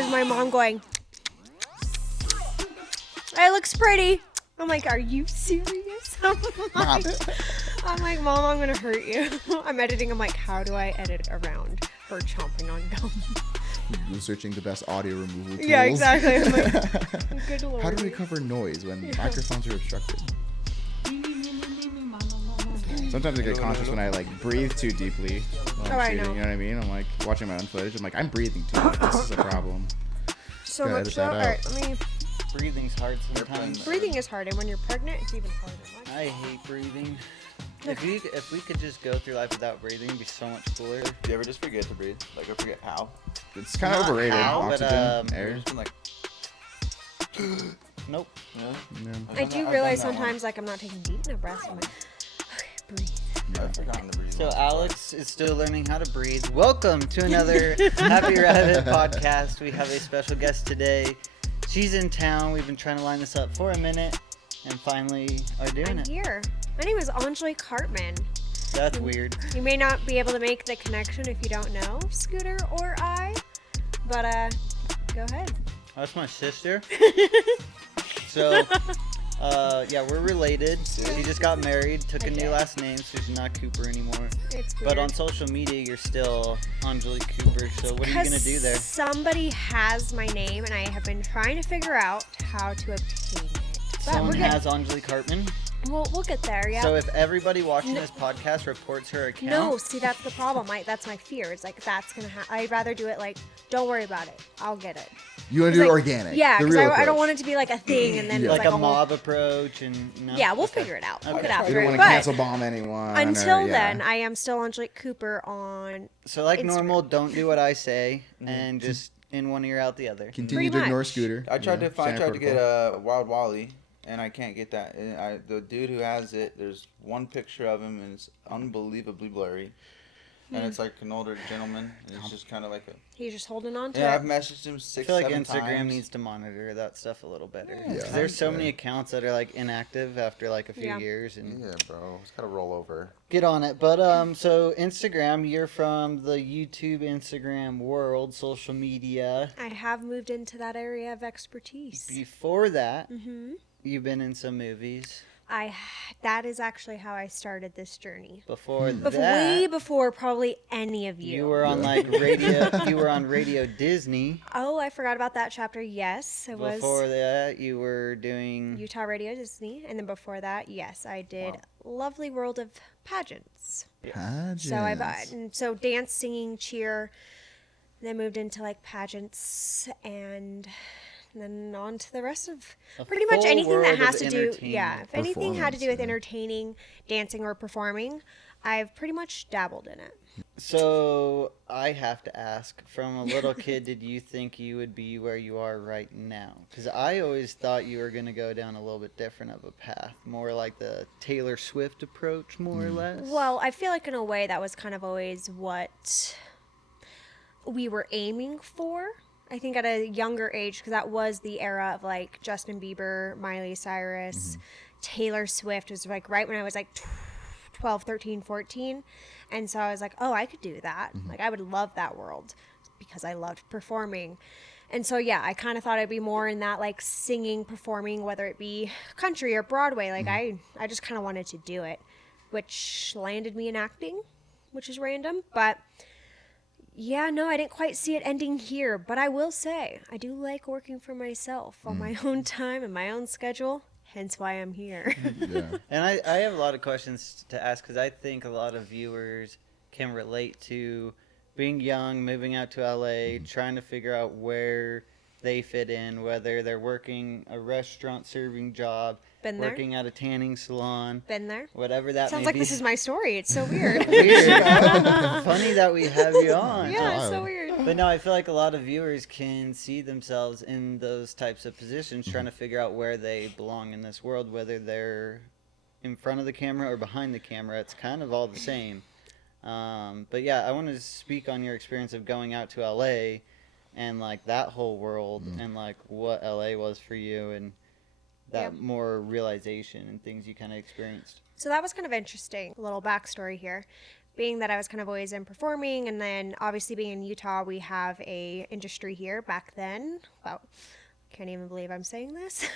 is my mom going, it looks pretty. I'm like, are you serious? I'm like, Mom, I'm going to hurt you. I'm editing. I'm like, how do I edit around her chomping on gum? You're searching the best audio removal tools. Yeah, exactly. I'm like, good Lord. How do we cover noise when microphones are obstructed? Sometimes I get conscious when I like breathe too deeply while I'm shooting, you know what I mean? I'm like watching my own footage. I'm like, I'm breathing too much. This is a problem. So much so. All right, I mean, breathing's hard sometimes. Breathing is hard, and when you're pregnant, it's even harder. I hate breathing. If we could just go through life without breathing, it'd be so much cooler. Do you ever just forget to breathe? Like, I forget how? It's kind of overrated. Oxygen, air. Just been like, nope. Yeah. I do realize sometimes, like, I'm not taking deep enough breaths. I'm like, okay, breathe. I've forgotten to breathe. So Alex is still learning how to breathe. Welcome to another Happy Rabbit podcast. We have a special guest today. She's in town. We've been trying to line this up for a minute, and finally are doing it. I'm here. My name is Angelique Hartman. That's weird. You may not be able to make the connection if you don't know Scooter or I, but go ahead. That's my sister. So, yeah, we're related. She just got married, took a new last name, so she's not Cooper anymore. It's weird. But on social media, you're still Angelique Cooper. So what are you gonna do there? Somebody has my name, and I have been trying to figure out how to obtain it. But Someone has Angelique Hartman. We'll get there, yeah. So if everybody watching this podcast reports her account... No, see, that's the problem. That's my fear. It's like, that's going to happen. I'd rather do it like, don't worry about it. I'll get it. You want to do it organic. Yeah, because I don't want it to be like a thing and then like it's a mob approach and... No? Yeah, we'll figure it out. We'll get after it. You don't want to cancel bomb anyone. Until then, I am still Angelique Cooper on So like Instagram. normal, don't do what I say and just in one ear out the other. Continue to ignore Scooter. I tried to get a Wild Wally, and I can't get that. The dude who has it, there's one picture of him, and it's unbelievably blurry. And it's like an older gentleman, and he's just kind of like a... He's just holding on to it. Yeah, I've messaged him 6, 7 times. I feel like Instagram needs to monitor that stuff a little better. Yeah. There's so many accounts that are like inactive after like a few years. And Yeah, bro. It's got to roll over. Get on it. But so Instagram, you're from the YouTube, Instagram world, social media. I have moved into that area of expertise. Before that, you've been in some movies. That is actually how I started this journey. Before that, way before probably any of you. You were on like radio. You were on Radio Disney. Oh, I forgot about that chapter. Yes, it was. Before that, you were doing Utah Radio Disney, and then before that, yes, I did Lovely World of Pageants. Pageants. So dance, singing, cheer. Then moved into like pageants and then on to the rest of pretty much anything that has to do, if anything had to do with entertaining, dancing, or performing, I've pretty much dabbled in it. So I have to ask, from a little kid, did you think you would be where you are right now? Because I always thought you were going to go down a little bit different of a path, more like the Taylor Swift approach, more or less. Well, I feel like in a way that was kind of always what we were aiming for. I think at a younger age, because that was the era of like Justin Bieber, Miley Cyrus, Taylor Swift was like right when I was like 12, 13, 14. And so I was like, oh, I could do that. Like I would love that world because I loved performing. And so, yeah, I kind of thought I'd be more in that like singing, performing, whether it be country or Broadway. Like I just kind of wanted to do it, which landed me in acting, which is random. But yeah, no, I didn't quite see it ending here, but I will say I do like working for myself on my own time and my own schedule, hence why I'm here. And I have a lot of questions to ask because I think a lot of viewers can relate to being young, moving out to LA, trying to figure out where they fit in, whether they're working a restaurant serving job, working at a tanning salon. Been there. Whatever that Sounds may like be. This is my story. It's so weird. Funny that we have you on. Yeah, it's so weird. But no, I feel like a lot of viewers can see themselves in those types of positions, trying to figure out where they belong in this world, whether they're in front of the camera or behind the camera. It's kind of all the same. But yeah, I want to speak on your experience of going out to LA and like that whole world and like what LA was for you and that more realization and things you kind of experienced. So that was kind of interesting. A little backstory here. being that I was kind of always in performing, and then obviously being in Utah, we have a industry here back then. Well, can't even believe I'm saying this.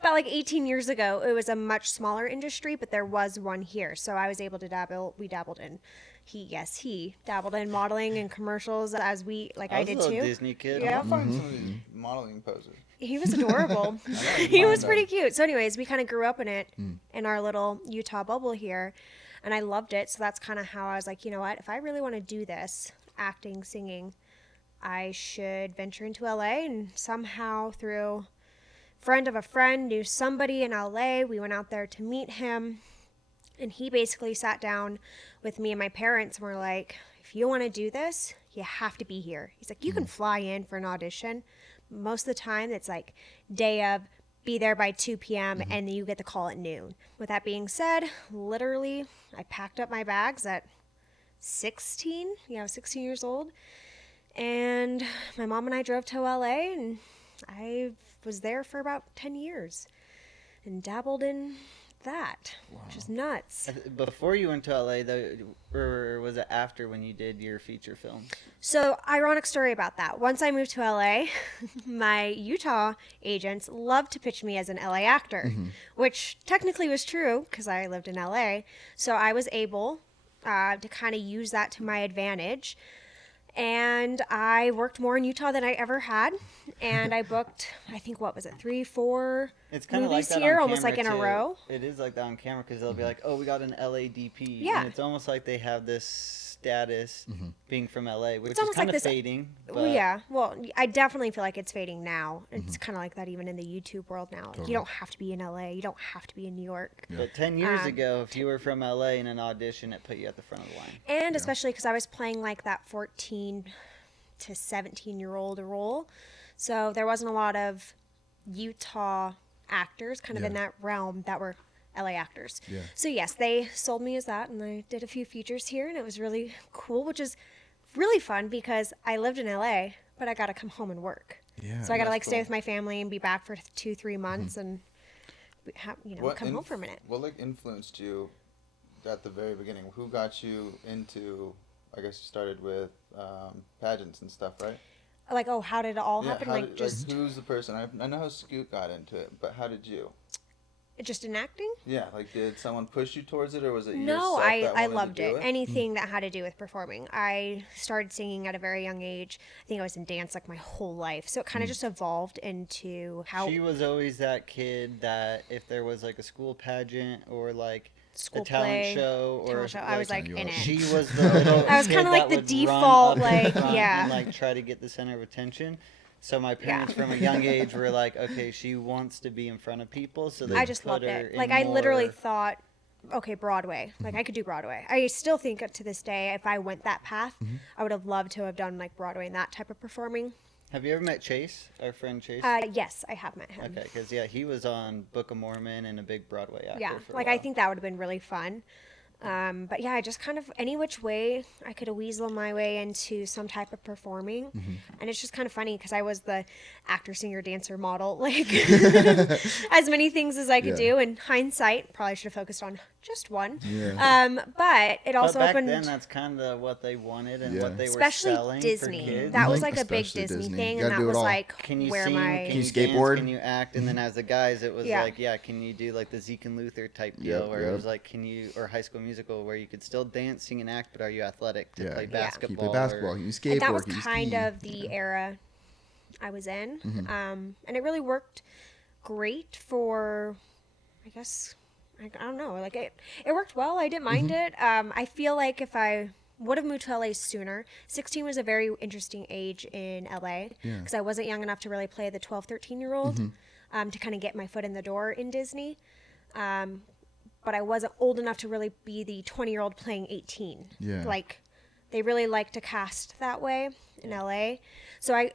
About like 18 years ago, it was a much smaller industry, but there was one here. So I was able to dabble. We dabbled in. He dabbled in modeling and commercials as I did was a too. little Disney kid. Yeah. I'll find some of these modeling poses. He was adorable. He was pretty cute. So anyways, we kind of grew up in it in our little Utah bubble here, and I loved it. So that's kind of how I was like, you know what? If I really want to do this, acting, singing, I should venture into LA. And somehow through friend of a friend knew somebody in LA. We went out there to meet him, and he basically sat down with me and my parents and were like, if you want to do this, you have to be here. He's like, you can fly in for an audition. Most of the time, it's like day of, be there by 2 p.m., and then you get the call at noon. With that being said, literally, I packed up my bags at 16. Yeah, I was 16 years old. And my mom and I drove to LA, and I was there for about 10 years and dabbled in that, which is nuts. Before you went to LA, though, or was it after when you did your feature film? So, ironic story about that. Once I moved to LA, my Utah agents loved to pitch me as an LA actor, which technically was true because I lived in LA. So, I was able to kind of use that to my advantage. And I worked more in Utah than I ever had. And I booked, I think, what was it, 3-4 It's kind of like movies that here, on almost like in camera, a too. row. It is like that on camera because they'll be like, "Oh, we got an LADP," Yeah. and it's almost like they have this status being from LA, which is almost kind like of this- fading. Well, but- yeah. Well, I definitely feel like it's fading now. It's kind of like that even in the YouTube world now. Like, you don't have to be in LA. You don't have to be in New York. But 10 years ago, if you were from LA in an audition, it put you at the front of the line. And especially because I was playing like that 14 to 17-year-old role. So there wasn't a lot of Utah actors kind of in that realm that were LA actors. Yeah. So yes, they sold me as that, and I did a few features here, and it was really cool, which is really fun because I lived in LA, but I got to come home and work. Yeah. So I got to that's like stay cool. with my family and be back for 2-3 months and come home for a minute. What influenced you at the very beginning? Who got you into? I guess you started with pageants and stuff, right? Like, oh, how did it all happen? How Like, just who's the person? I know how Scoot got into it, but how did you? just in acting? Yeah, like did someone push you towards it, or was it No, yourself that I wanted to loved do it. Anything that had to do with performing. I started singing at a very young age. I think I was in dance like my whole life. So it kind of just evolved into how She was always that kid that if there was like a school pageant or like school a talent play, show or talent show. I was like you in up. it. she was the little I was kid kinda like that the would default, run up in like, front yeah. and like try to get the center of attention. So my parents from a young age were like, okay, she wants to be in front of people, so they I just put loved her it. in Like I literally more- thought, okay, Broadway. Like I could do Broadway. I still think to this day, if I went that path, I would have loved to have done like Broadway and that type of performing. Have you ever met Chase, our friend Chase? Yes, I have met him. Okay, because he was on Book of Mormon and a big Broadway actor. Yeah, for a like while. I think that would have been really fun. But yeah, I just kind of any which way I could weasel my way into some type of performing, and it's just kind of funny because I was the actor, singer, dancer, model, like as many things as I could Yeah. do. In hindsight, probably should have focused on just one. Yeah. But it also but back opened. then, that's kind of what they wanted and Yeah. what they Especially were selling Disney. for kids. That was Mhm. like a big Especially Disney Disney. thing, You and gotta that do it was all. like Can you where sing? my Can you skateboard? Dance, can you act? And then as the guys, it was Yeah. like, yeah, can you do like the Zeke and Luther type deal, Yep, where it yep. was like, can you or High School Musical, where you could still dance, sing, and act, but are you athletic to Yeah. play Yeah. basketball? Can you play basketball? or- Can you skateboard? and that was Can you kind ski? of the era I was in, Mm-hmm. and it really worked great for, I guess, I don't know, like it worked well. I didn't mind Mm-hmm. it. I feel like if I would have moved to LA sooner, 16 was a very interesting age in LA Yeah. because I wasn't young enough to really play the 12, 13-year-old to kind of get my foot in the door in Disney. But I wasn't old enough to really be the 20-year-old playing 18. Yeah. Like, they really like to cast that way in LA. So I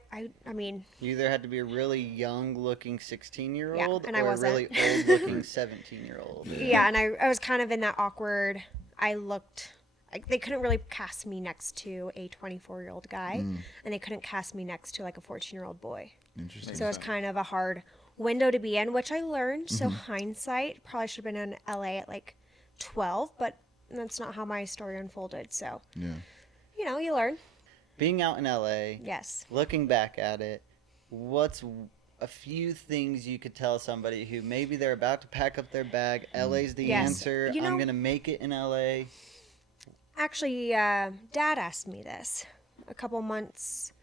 mean, You either had to be a really young-looking 16-year-old and I or a wasn't. really old-looking 17-year-old. yeah, and I was kind of in that awkward, I looked, like, they couldn't really cast me next to a 24-year-old guy, and they couldn't cast me next to, like, a 14-year-old boy. Interesting. So it was kind of a hard window to be in, which I learned. So hindsight, probably should have been in LA at, like, 12, but that's not how my story unfolded. So, Yeah. you learn. Being out in LA, Yes. looking back at it, what's a few things you could tell somebody who maybe they're about to pack up their bag? LA's the Yes. answer. You know- I'm going to make it in LA. Actually, Dad asked me this a couple months,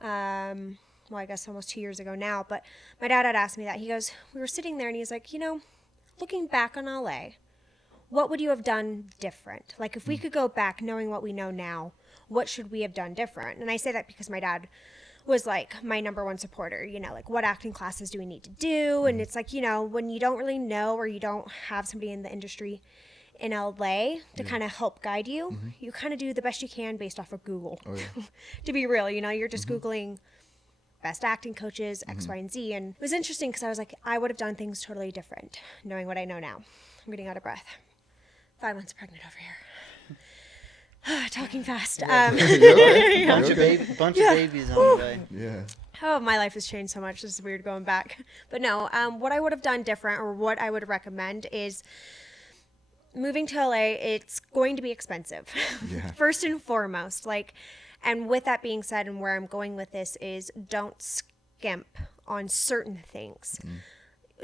well, I guess almost 2 years ago now, but my dad had asked me that. He goes, we were sitting there and he's like, looking back on LA, what would you have done different? Like, if we could go back knowing what we know now, what should we have done different? And I say that because my dad was like my number one supporter, like what acting classes do we need to do? And it's like, when you don't really know or you don't have somebody in the industry in LA to kind of help guide you, you kind of do the best you can based off of Google. Oh, yeah. To be real, you're just Googling best acting coaches, X, Y, and Z. And it was interesting because I was like, I would have done things totally different knowing what I know now. I'm getting out of breath. 5 months pregnant over here. Talking fast. Bunch of babies on the way. Yeah. Oh, my life has changed so much. This is weird going back. But no, what I would have done different or what I would recommend is moving to LA. It's going to be expensive. Yeah. First and foremost. And with that being said, and where I'm going with this is don't skimp on certain things.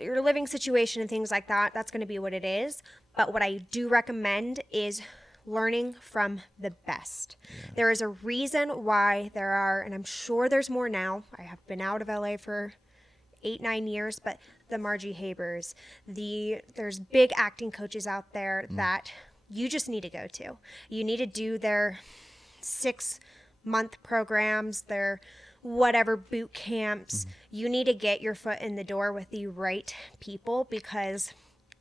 Your living situation and things like that, that's going to be what it is. But what I do recommend is learning from the best. Yeah. There is a reason why there are, and I'm sure there's more now. I have been out of LA for 8-9 years, but the Margie Habers, there's big acting coaches out there that you just need to go to. You need to do their 6-month programs, their whatever boot camps. You need to get your foot in the door with the right people because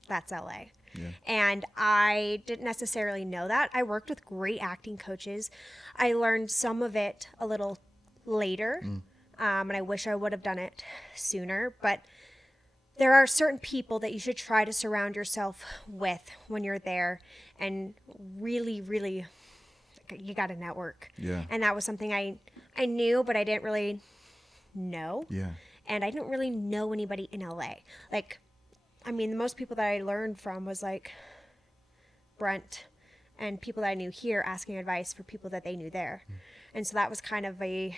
that's LA. Yeah. And I didn't necessarily know that. I worked with great acting coaches. I learned some of it a little later, and I wish I would have done it sooner. But there are certain people that you should try to surround yourself with when you're there, and really, really, you got to network. Yeah. And that was something I knew, but I didn't really know. Yeah. And I didn't really know anybody in LA. The most people that I learned from was Brent and people that I knew here asking advice for people that they knew there. And so that was kind of you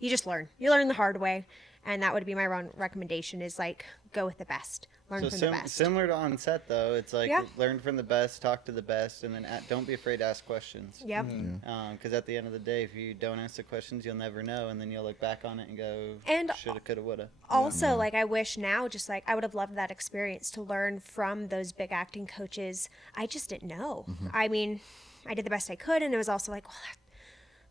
just learn. You learn the hard way. And that would be my recommendation is go with the best. Learn from the best. Similar to on set though, it's learn from the best, talk to the best, and then don't be afraid to ask questions. Yep. Because at the end of the day, if you don't ask the questions, you'll never know, and then you'll look back on it and go, shoulda, coulda, woulda. Also, I wish now, I would have loved that experience to learn from those big acting coaches. I just didn't know. I did the best I could, and it was also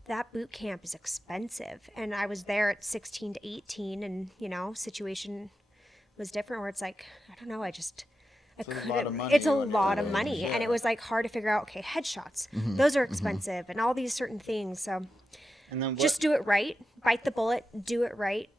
that boot camp is expensive. And I was there at 16 to 18, and, situation was different where it's I don't know, it's a lot of money. It's a lot of money. And it was hard to figure out, okay, headshots, those are expensive and all these certain things. So and then just do it right, bite the bullet, do it right.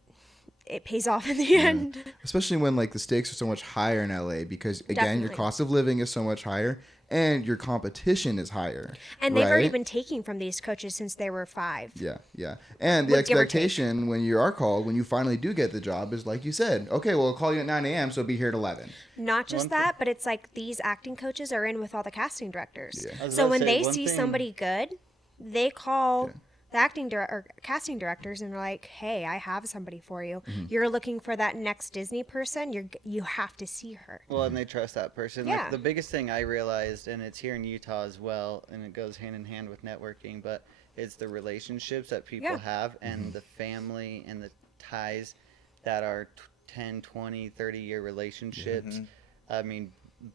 It pays off in the end. Especially when the stakes are so much higher in LA because again, Definitely. your cost of living is so much higher and your competition is higher. And they've already been taking from these coaches since they were 5. Yeah, yeah. And the expectation when you are called, when you finally do get the job is like you said, okay, well, I'll call you at 9 a.m., so be here at 11. Not just that, but it's these acting coaches are in with all the casting directors. Yeah. So when they see somebody good, they call the casting directors and they're like, hey, I have somebody for you. You're looking for that next Disney person. You have to see her. Well, and they trust that person. Yeah. The biggest thing I realized, and it's here in Utah as well, and it goes hand in hand with networking, but it's the relationships that people have and the family and the ties that are 10, 20, 30-year relationships.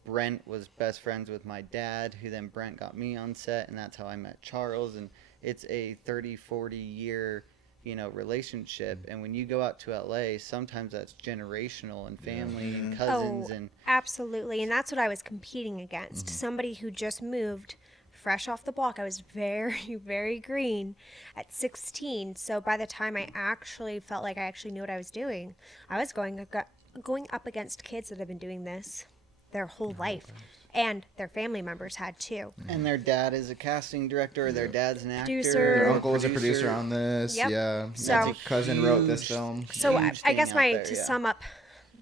Brent was best friends with my dad, who then Brent got me on set, and that's how I met Charles. And it's a 30, 40-year, relationship. And when you go out to LA, sometimes that's generational and family and cousins. And absolutely. And that's what I was competing against. Somebody who just moved fresh off the block. I was very, very green at 16. So by the time I actually felt like I actually knew what I was doing, I was going up against kids that have been doing this their whole life. And their family members had too. And their dad is a casting director, or their dad's an actor. Producer. Their uncle was a producer on this. Yep. Yeah. So cousin wrote this film. So I guess thing out there, to sum up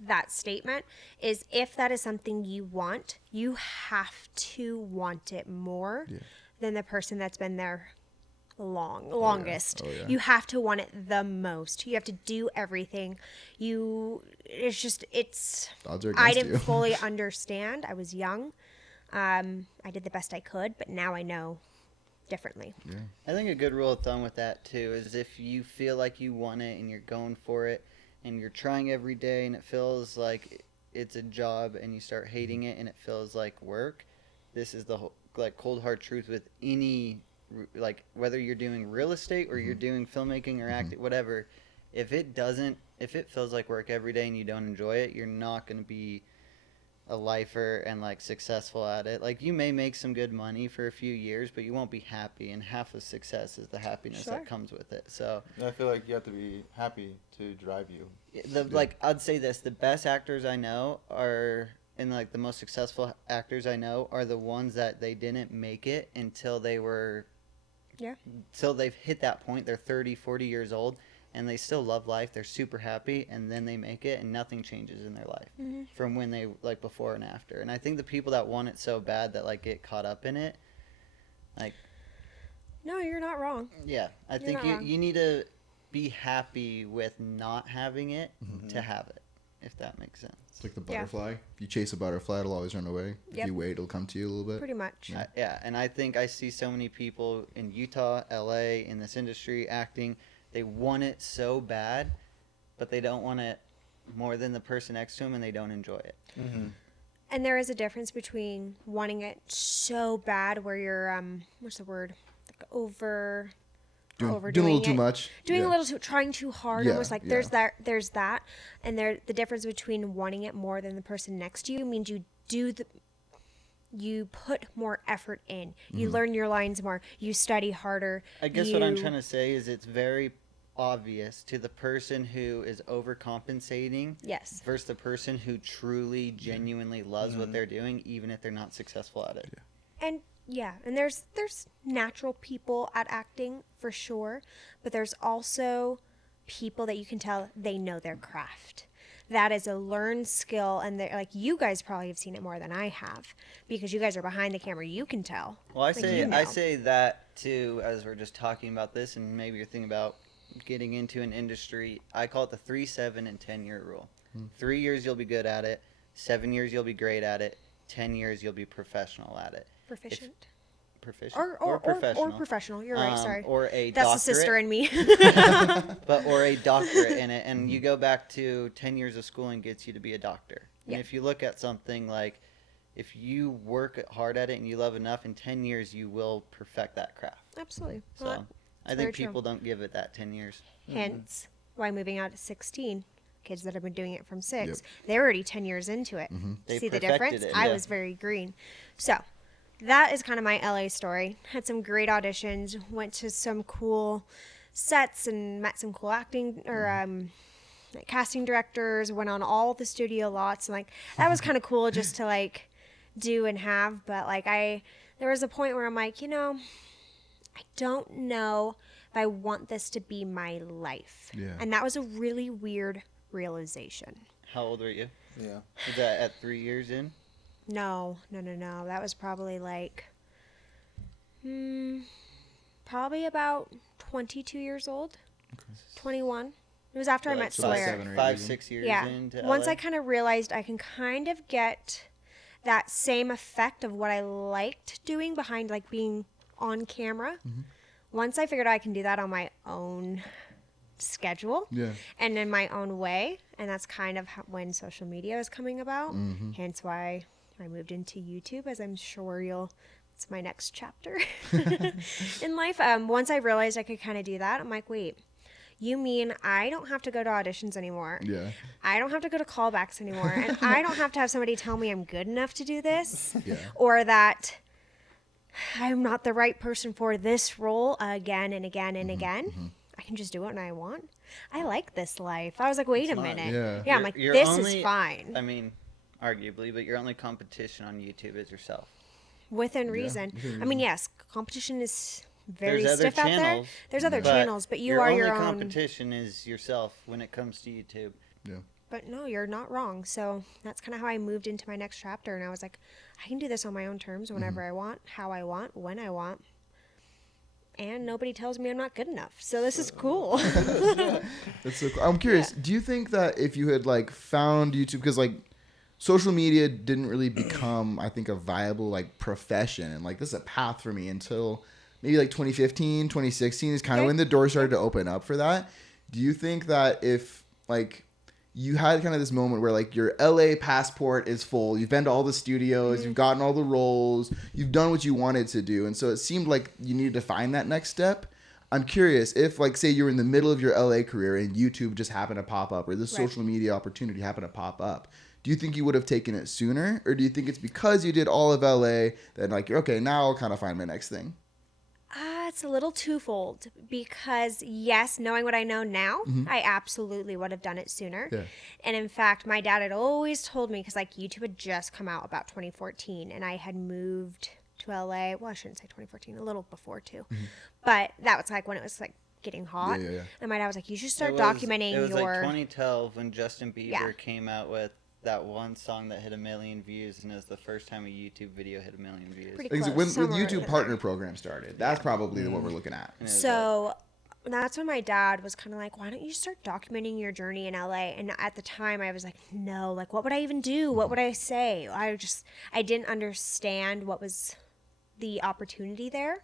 that statement is if that is something you want, you have to want it more than the person that's been there longest. Oh, yeah. You have to want it the most. You have to do everything. It's Odds are I against didn't you. fully understand. I was young. I did the best I could, but now I know differently. Yeah. I think a good rule of thumb with that too is if you feel like you want it and you're going for it and you're trying every day and it feels like it's a job and you start hating it and it feels like work, this is the whole, like, cold hard truth with any, like, whether you're doing real estate or you're doing filmmaking or acting, whatever. If it feels like work every day and you don't enjoy it, you're not going to be a lifer and, like, successful at it. Like, you may make some good money for a few years, but you won't be happy, and half of success is the happiness that comes with it. So I feel like you have to be happy to drive you. like, I'd say this, the best actors I know are, and, like, the most successful actors I know are the ones that they didn't make it until they were till they've hit that point. They're 30, 40 years old and they still love life. They're super happy, and then they make it and nothing changes in their life from when they, like, before and after. And I think the people that want it so bad that, like, get caught up in it, like, No, you're not wrong. yeah, I You're think not wrong. you need to be happy with not having it to have it, if that makes sense. It's like the butterfly. If you chase a butterfly, it'll always run away. If Yep. you wait, it'll come to you a little bit. Pretty much. Yeah, and I think I see so many people in Utah, LA, in this industry, acting, they want it so bad, but they don't want it more than the person next to them, and they don't enjoy it. And there is a difference between wanting it so bad where you're what's the word? Like Doing a overdoing little too it. much. Doing a little too, trying too hard, Yeah, almost like yeah. there's that, and the difference between wanting it more than the person next to you means you put more effort in, you learn your lines more, you study harder. I guess what I'm trying to say is it's very obvious to the person who is overcompensating Yes. versus the person who truly, genuinely loves what they're doing, even if they're not successful at it. And and there's natural people at acting for sure, but there's also people that you can tell they know their craft. That is a learned skill, and they're like, you guys probably have seen it more than I have because you guys are behind the camera. You can tell. Well, I Like, say you know. I say that too, as we're just talking about this, and maybe you're thinking about getting into an industry. I call it the 3, 7, and 10-year rule. 3 years you'll be good at it. 7 years you'll be great at it. 10 years you'll be professional at it. Proficient. Proficient Or professional. Or professional. You're right. Sorry. Or a That's doctorate. the sister in me. Or a doctorate in it, and you go back to 10 years of schooling gets you to be a doctor. And Yeah. if you look at something like, if you work hard at it and you love enough, in 10 years you will perfect that craft. Absolutely. So Well, I very think true. people don't give it that 10 years. hence why moving out at 16, kids that have been doing it from 6, Yep. they're already 10 years into it. They See the perfected difference? it, I yeah. was very green. So that is kind of my LA story. Had some great auditions, went to some cool sets and met some cool acting or like casting directors, went on all the studio lots, and like that was kind of cool just to like do and have. But like there was a point where I'm like, I don't know if I want this to be my life. Yeah. And that was a really weird realization. How old were you? Yeah. Was that at 3 years in? No. That was probably like, probably about 22 years old, 21. It was after I met so like Sawyer. 7 or 8 5, years in. 6 years Yeah. into Once LA? I kind of realized I can kind of get that same effect of what I liked doing behind like being on camera. Once I figured out I can do that on my own schedule Yeah. and in my own way, and that's kind of when social media is coming about. Hence why I moved into YouTube, as I'm sure it's my next chapter in life. Once I realized I could kind of do that, I'm like, wait, you mean I don't have to go to auditions anymore? Yeah. I don't have to go to callbacks anymore, and I don't have to have somebody tell me I'm good enough to do this, Yeah. or that I'm not the right person for this role again and again and again. I can just do it when I want. I like this life. I was like, wait a Smart. minute. Yeah. I'm like, Your this only- is fine. I mean, arguably, but your only competition on YouTube is yourself. Within reason. I mean, yes, competition is very There's other stiff out there. channels, There's other channels, but you your are only your own. competition is yourself when it comes to YouTube. Yeah. but no, you're not wrong. So that's kind of how I moved into my next chapter. And I was like, I can do this on my own terms whenever I want, how I want, when I want. And nobody tells me I'm not good enough. So this is cool. That's so cool. I'm curious, do you think that if you had like found YouTube, because like social media didn't really become, I think, a viable like profession, and like this is a path for me until maybe like 2015, 2016 is kind of when the door started to open up for that. Do you think that if like you had kind of this moment where like your LA passport is full, you've been to all the studios, you've gotten all the roles, you've done what you wanted to do, and so it seemed like you needed to find that next step? I'm curious if, like, say you were in the middle of your LA career and YouTube just happened to pop up, or this social media opportunity happened to pop up, do you think you would have taken it sooner, or do you think it's because you did all of LA that like you're okay, now I'll kind of find my next thing? It's a little twofold because, yes, knowing what I know now, I absolutely would have done it sooner. Yeah. And in fact, my dad had always told me, because like YouTube had just come out about 2014 and I had moved to LA. Well, I shouldn't say 2014, a little before too. But that was like when it was like getting hot. Yeah. And my dad was like, you should start It documenting was your... like 2012 when Justin Bieber Yeah. came out with that one song that hit 1 million views, and it was the first time a YouTube video hit 1 million views. Pretty Like, close, when somewhere YouTube in partner there. program started, that's probably what we're looking at. And it was So that's when my dad was kind of like, why don't you start documenting your journey in LA? And at the time I was like, no, like what would I even do? What would I say? I didn't understand what was the opportunity there.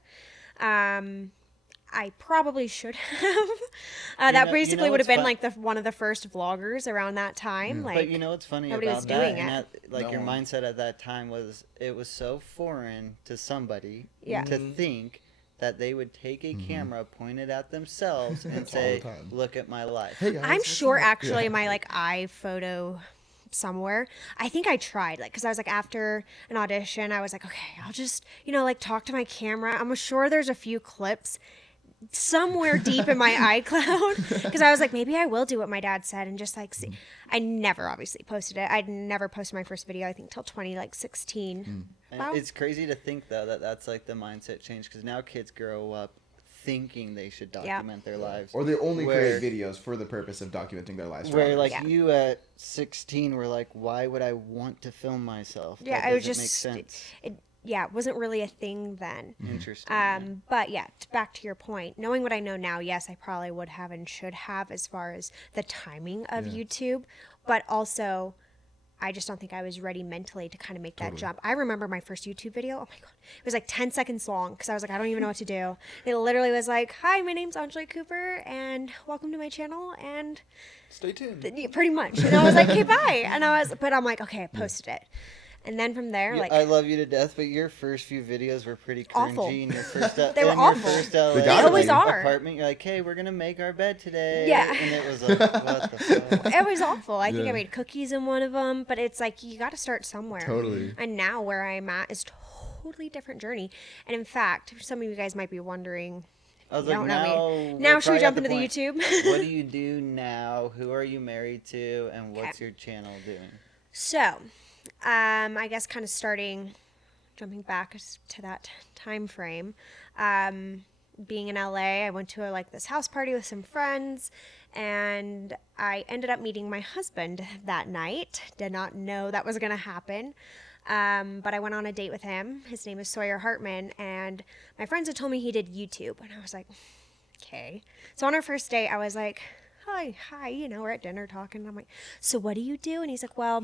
I probably should have. That basically would have what's been like one of the first vloggers around that time. Like, but you know what's funny nobody about was that? doing And it. like No your one. mindset at that time was it was so foreign to somebody Yeah. to think that they would take a camera, point it at themselves, and All the say, time. "Look at my life." Hey guys, I'm what's sure up? actually Yeah. my like iPhoto somewhere, I think I tried, like, because I was like, after an audition I was like, okay, I'll just like talk to my camera. I'm sure there's a few clips somewhere deep in my iCloud, because I was like, maybe I will do what my dad said and just like see. I never obviously posted it. I'd never posted my first video, I think, till 2016. And Wow. it's crazy to think though that that's like the mindset change, because now kids grow up thinking they should document their lives, Or they only Where- create videos for the purpose of documenting their lives. for where others. like Yeah. you at 16 were like, why would I want to film myself? Yeah, That I was doesn't just make sense. it wasn't really a thing then. Interesting. But yeah, back to your point, knowing what I know now, yes, I probably would have and should have as far as the timing of YouTube, but also I just don't think I was ready mentally to kind of make that jump. I remember my first YouTube video. Oh my God. It was like 10 seconds long because I was like, I don't even know what to do. It literally was like, hi, my name's Angelique Cooper and welcome to my channel. And Stay tuned. pretty much. And I was like, okay, bye. But I'm like, okay, I posted it. And then from there, Yeah, like, I love you to death, but your first few videos were pretty cringy. Awful. And your first, They were and awful. Your first LA They always are. apartment, you're like, hey, we're going to make our bed today. Yeah. And it was like, what the fuck? it was awful. I think Yeah. I made cookies in one of them, but it's like, you got to start somewhere. Totally. And now where I'm at is totally different journey. And in fact, some of you guys might be wondering, I was you like, don't know me. now, Now we're should we probably jump at into the point, YouTube? what do you do now? Who are you married to? And what's Okay. your channel doing? So, I guess kind of jumping back to that time frame. Being in LA, I went to like this house party with some friends, and I ended up meeting my husband that night. Did not know that was going to happen. But I went on a date with him. His name is Sawyer Hartman, and my friends had told me he did YouTube, and I was like, okay. So on our first date, I was like, hi, we're at dinner talking. And I'm like, so what do you do? And he's like, well,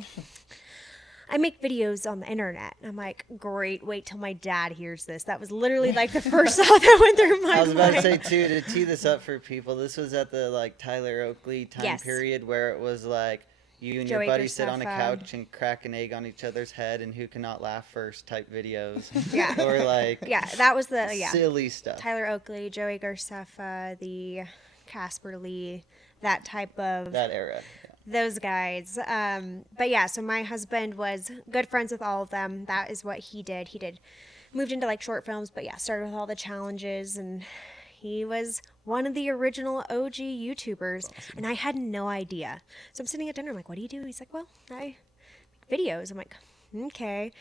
I make videos on the internet. And I'm like, great, wait till my dad hears this. That was literally like the first thought that went through my I was about to mind. say too, to tee this up for people, this was at the like Tyler Oakley time Yes. period where it was like you and Joey your buddy sit on a Graceffa. couch and crack an egg on each other's head and who cannot laugh first type videos. Yeah. Or like Yeah, that was the, silly stuff. Tyler Oakley, Joey Graceffa, the Casper Lee, that type of... That era. Those guys. But yeah, so my husband was good friends with all of them. That is what he did. Moved into like short films, but yeah, started with all the challenges, and he was one of the original OG YouTubers, and I had no idea. So I'm sitting at dinner, I'm like, what do you do? He's like, well, I make videos. I'm like, okay.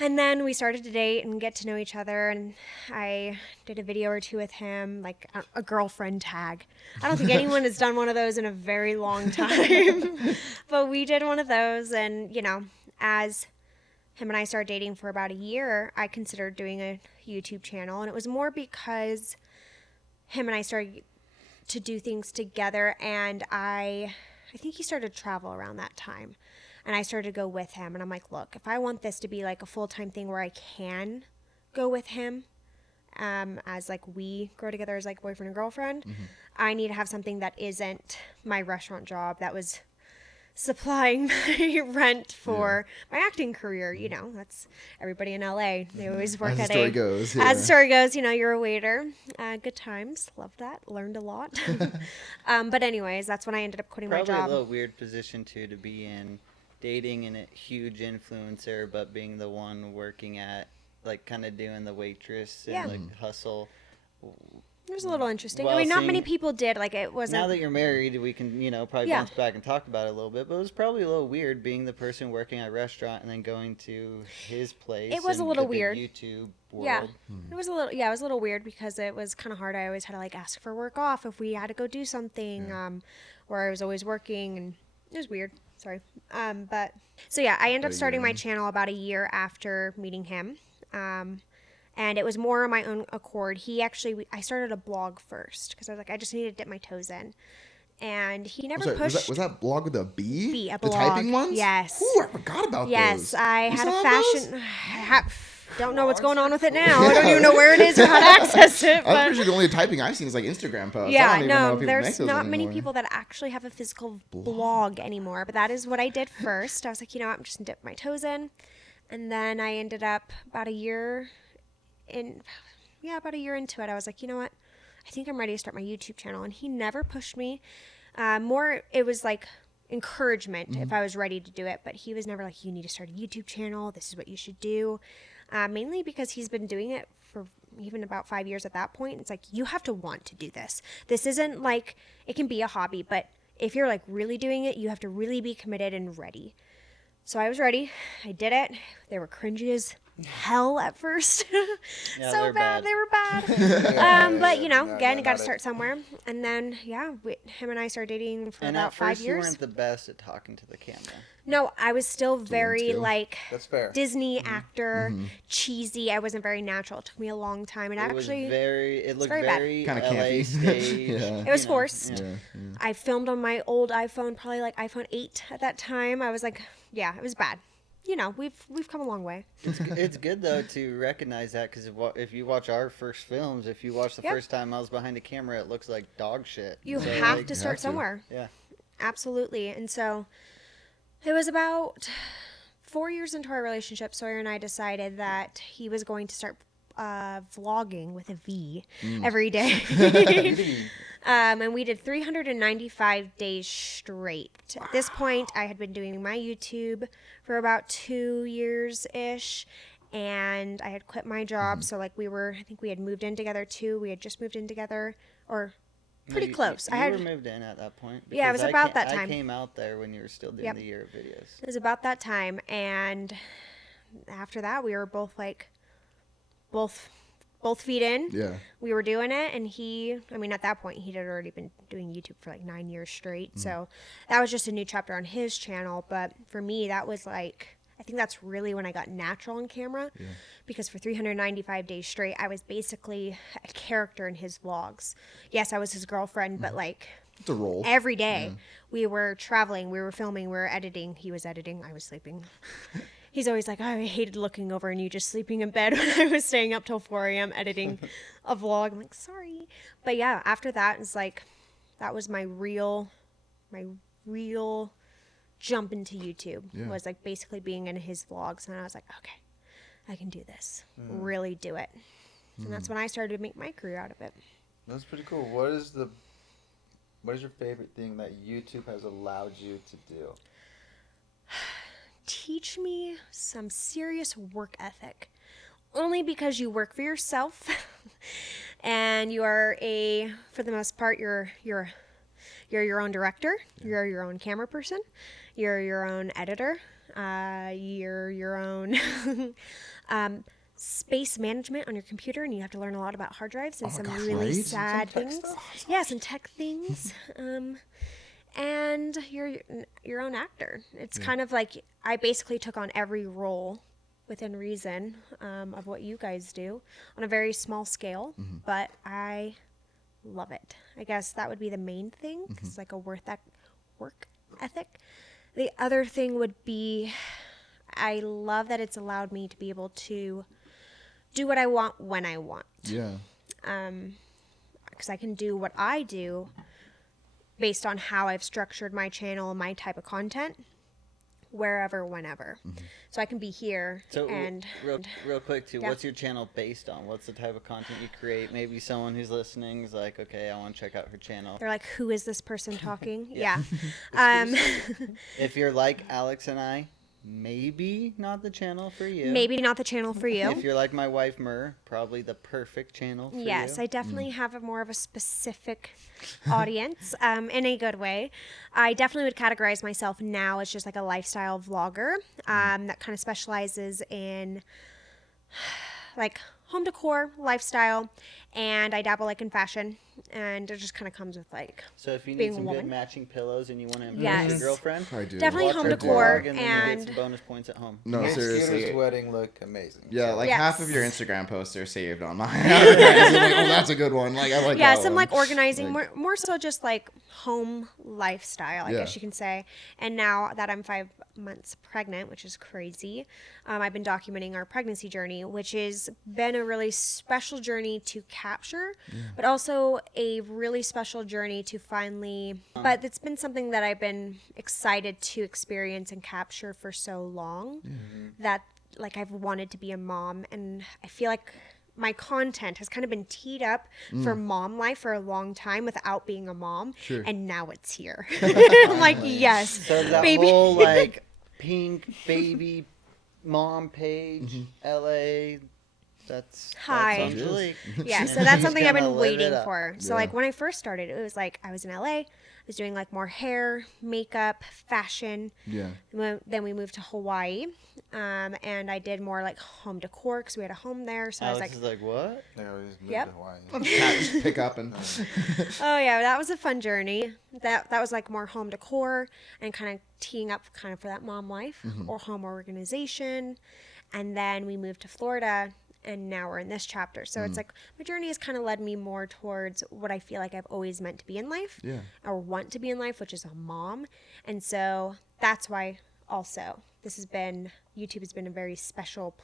And then we started to date and get to know each other, and I did a video or two with him, like a girlfriend tag. I don't think anyone has done one of those in a very long time, but we did one of those. And, you know, as him and I started dating for about a year, I considered doing a YouTube channel, and it was more because him and I started to do things together, and I think he started to travel around that time. And I started to go with him. And I'm like, look, if I want this to be like a full-time thing where I can go with him as like we grow together as like boyfriend and girlfriend, I need to have something that isn't my restaurant job that was supplying my rent for my acting career. You know, that's everybody in LA. They always work As at the story goes. As the story goes, you know, you're a waiter. Good times. Loved that. Learned a lot. But anyways, that's when I ended up quitting my Probably job. a little weird position too to be in, dating a huge influencer, but being the one working at, like, kind of doing the waitress and like hustle. It was a little interesting. Well, I mean, not many seeing- people did. Like, it wasn't. Now that you're married, we can, probably Yeah. bounce back and talk about it a little bit. But it was probably a little weird being the person working at a restaurant and then going to his place. It was a and little the big weird. YouTube world. Yeah, it was a little. Yeah, it was a little weird because it was kind of hard. I always had to like ask for work off if we had to go do something, where I was always working, and it was weird. Sorry, but so yeah, I ended up starting my channel about a year after meeting him. And it was more on my own accord. I started a blog first because I was like, I just need to dip my toes in. And he never Sorry, pushed. was that blog with a B? B, a the blog. typing ones? Yes. Ooh, I forgot about Yes, those. I You had still a have fashion. those? Don't know what's going on with it now. I don't even know where it is or how to access it. I'm But pretty sure the only typing I've seen is like Instagram posts. I yeah, don't even know no, if people make there's those not many anymore. people that actually have a physical blog anymore. But that is what I did first. I was like, you know what, I'm just gonna dip my toes in. And then I ended up about a year into it. I was like, you know what, I think I'm ready to start my YouTube channel. And he never pushed me. More, it was like encouragement if I was ready to do it. But he was never like, you need to start a YouTube channel. This is what you should do. Mainly because he's been doing it for even about 5 years at that point. It's like, you have to want to do this. This isn't like, it can be a hobby, but if you're like really doing it, you have to really be committed and ready. So I was ready. I did it. They were cringy as hell at first. Yeah, So they're bad. bad. They were bad. But you know, No, again, no, you got not to it. start somewhere. And then, yeah, him and I started dating for And about at 5 first, you years. weren't the best at talking to the camera. No, I was still very skill. like That's fair. Disney actor, cheesy. I wasn't very natural. It took me a long time. And It actually, looked very bad. very Kinda LA campy. stage. Yeah. it was you know, forced. yeah. I filmed on my old iPhone, probably like iPhone 8 at that time. I was like, yeah, it was bad. You know, we've come a long way. It's good though to recognize that, because if you watch our first films, if you watch the Yep. first time I was behind a camera, it looks like dog shit. You So, have like, to start to. somewhere. Yeah. Absolutely. And so it was about 4 years into our relationship, Sawyer and I decided that he was going to start vlogging with a V every day. And we did 395 days straight. At this point, I had been doing my YouTube for about 2 years-ish. And I had quit my job. So like I think we had moved in together too. We had just moved in together, or pretty close. You I were had moved in at that point. Yeah, it was because about that time. I came out there when you were still doing Yep. the year of videos. It was about that time, and after that, we were both like, both feet in. Yeah. We were doing it, and at that point, he'd already been doing YouTube for like 9 years straight. So that was just a new chapter on his channel. But for me, that was like, I think that's really when I got natural on camera, because for 395 days straight, I was basically a character in his vlogs. Yes, I was his girlfriend, but like, It's a role. every day we were traveling, we were filming, we were editing. He was editing, I was sleeping. He's always like, oh, I hated looking over and you just sleeping in bed when I was staying up till 4 a.m. editing a vlog. I'm like, sorry. But yeah, after that, it's like, that was my real jump into YouTube. Yeah. Was like basically being in his vlogs. And I was like, okay, I can do this. Really do it. And that's when I started to make my career out of it. That's pretty cool. What is your favorite thing that YouTube has allowed you to do? Teach me some serious work ethic. Only because you work for yourself and you are for the most part, you're your own director, you're your own camera person, you're your own editor. You're your own space management on your computer, and you have to learn a lot about hard drives and some really right? sad Some tech things. stuff? Yeah, some tech things. And you're your own actor. It's kind of like I basically took on every role within reason of what you guys do on a very small scale, but I love it. I guess that would be the main thing because it's like a work ethic. The other thing would be I love that it's allowed me to be able to do what I want when I want. Yeah. Because I can do what I do based on how I've structured my channel and my type of content wherever, whenever. So I can be here So and real quick too, Yeah. what's your channel based on? What's the type of content you create? Maybe someone who's listening is like, okay, I want to check out her channel. they're like, who is this person talking? Yeah. Yeah. If you're like Alex and I, maybe not the channel for you. Maybe not the channel for you. If you're like my wife Mur, probably the perfect channel for Yes, you. I definitely have a more of a specific audience in a good way. I definitely would categorize myself now as just like a lifestyle vlogger that kind of specializes in like home decor, lifestyle, and I dabble like in fashion, and it just kind of comes with like So if you being need a some woman. good matching pillows and you want to impress Yes. your girlfriend, I do. Definitely watch home our decor vlog and then you and get some bonus points at home. No, Your seriously. Scooter's wedding look amazing. Yeah, So- like Yes. half of your Instagram posts are saved on mine. I'm like, oh, that's a good one. Like, I like yeah, that some one. like organizing, Like- more so just like home lifestyle, I Yeah. guess you can say. And now that I'm 5 months pregnant, which is crazy, I've been documenting our pregnancy journey, which has been a really special journey to capture, but also a really special journey to finally. But it's been something that I've been excited to experience and capture for so long that like I've wanted to be a mom, and I feel like my content has kind of been teed up for mom life for a long time without being a mom, Sure. and now it's here. I'm like, yes, So that baby. whole like pink baby mom page, Mm-hmm. LA, that's Hi. Angelique. Yeah, so And that's she's something I've gonna been live it waiting up. for. So Yeah. like when I first started, it was like I was in LA, I was doing like more hair, makeup, fashion. Yeah. Then we moved to Hawaii, and I did more like home decor because we had a home there. So Alex I was is like, like, what? They always move Yep. to Hawaii. Just pick up and. oh yeah, that was a fun journey. That was like more home decor and kind of teeing up kind of for that mom life or home organization. And then we moved to Florida, and now we're in this chapter. So it's like my journey has kind of led me more towards what I feel like I've always meant to be in life Yeah. or want to be in life, which is a mom. And so that's why also YouTube has been a very special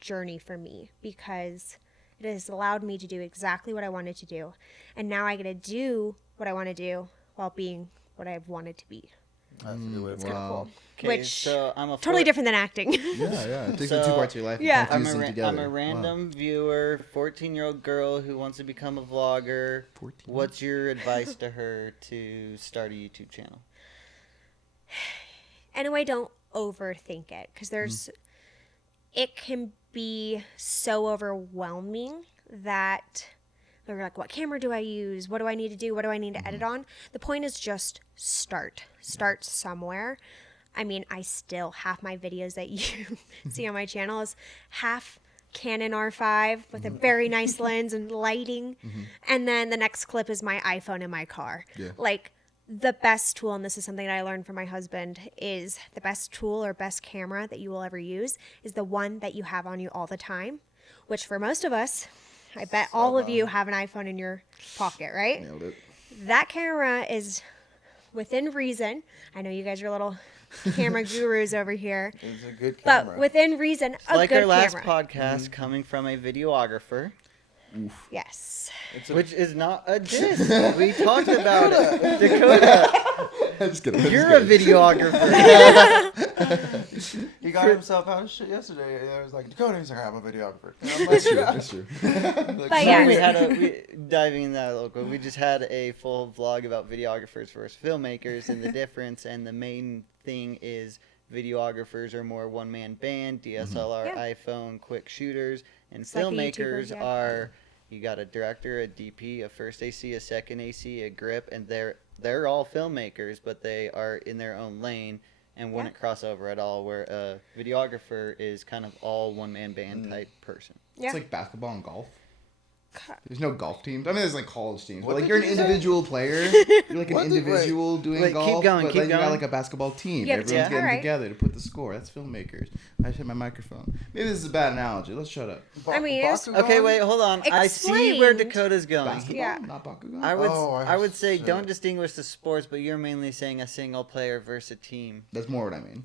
journey for me because it has allowed me to do exactly what I wanted to do. And now I get to do what I want to do while being what I've wanted to be. That's a good way to It's put kind it. of cool. Okay, Which so I'm a totally different than acting. Yeah, yeah. It takes So- the two parts of your life and Yeah. kind of fuse them together. I'm a random viewer, 14-year-old girl who wants to become a vlogger. 14. What's your advice to her to start a YouTube channel? Anyway, don't overthink it because it can be so overwhelming that they're like, what camera do I use? What do I need to do? What do I need to edit on? The point is just start somewhere. I mean, I still half my videos that you see on my channel is half Canon R5 with a very nice lens and lighting. And then the next clip is my iPhone in my car. Yeah. Like the best tool, and this is something that I learned from my husband, is the best tool or best camera that you will ever use is the one that you have on you all the time, which for most of us, I bet all of you have an iPhone in your pocket, right? Nailed it. That camera is within reason. I know you guys are little camera gurus over here, It's a good camera. but within reason, a Like good our last camera. podcast coming from a videographer, Yes. which is not a diss. We talked about it. Dakota, Just kidding. you're a videographer. He got himself out of shit yesterday. I was like, Dakota, he's like, I'm a videographer. And I'm like, That's true. But So yeah. we had diving in that a little bit. We just had a full vlog about videographers versus filmmakers and the difference. And the main thing is videographers are more one-man band, DSLR, Yeah. iPhone, quick shooters, and like a filmmakers YouTuber, yeah. are you got a director, a DP, a first AC, a second AC, a grip, and they're all filmmakers, but they are in their own lane. and wouldn't cross over at all, where a videographer is kind of all one-man band type person. Yeah. It's like basketball and golf. There's no golf teams. I mean, there's like college teams, What but like did you're an you say? individual player. You're like an What did- individual doing wait, keep golf, going, but keep then you got going. like a basketball team. Yeah, Everyone's yeah. getting Alright. together to put the score. That's filmmakers. I just hit my microphone. Maybe this is a bad analogy. Let's shut up. I mean, it's- Bakugan? Okay, wait, hold on. I see where Explained. Dakota's going. Basketball, Yeah. not Bakugan. I would say shit. don't distinguish the sports, but you're mainly saying a single player versus a team. That's more what I mean.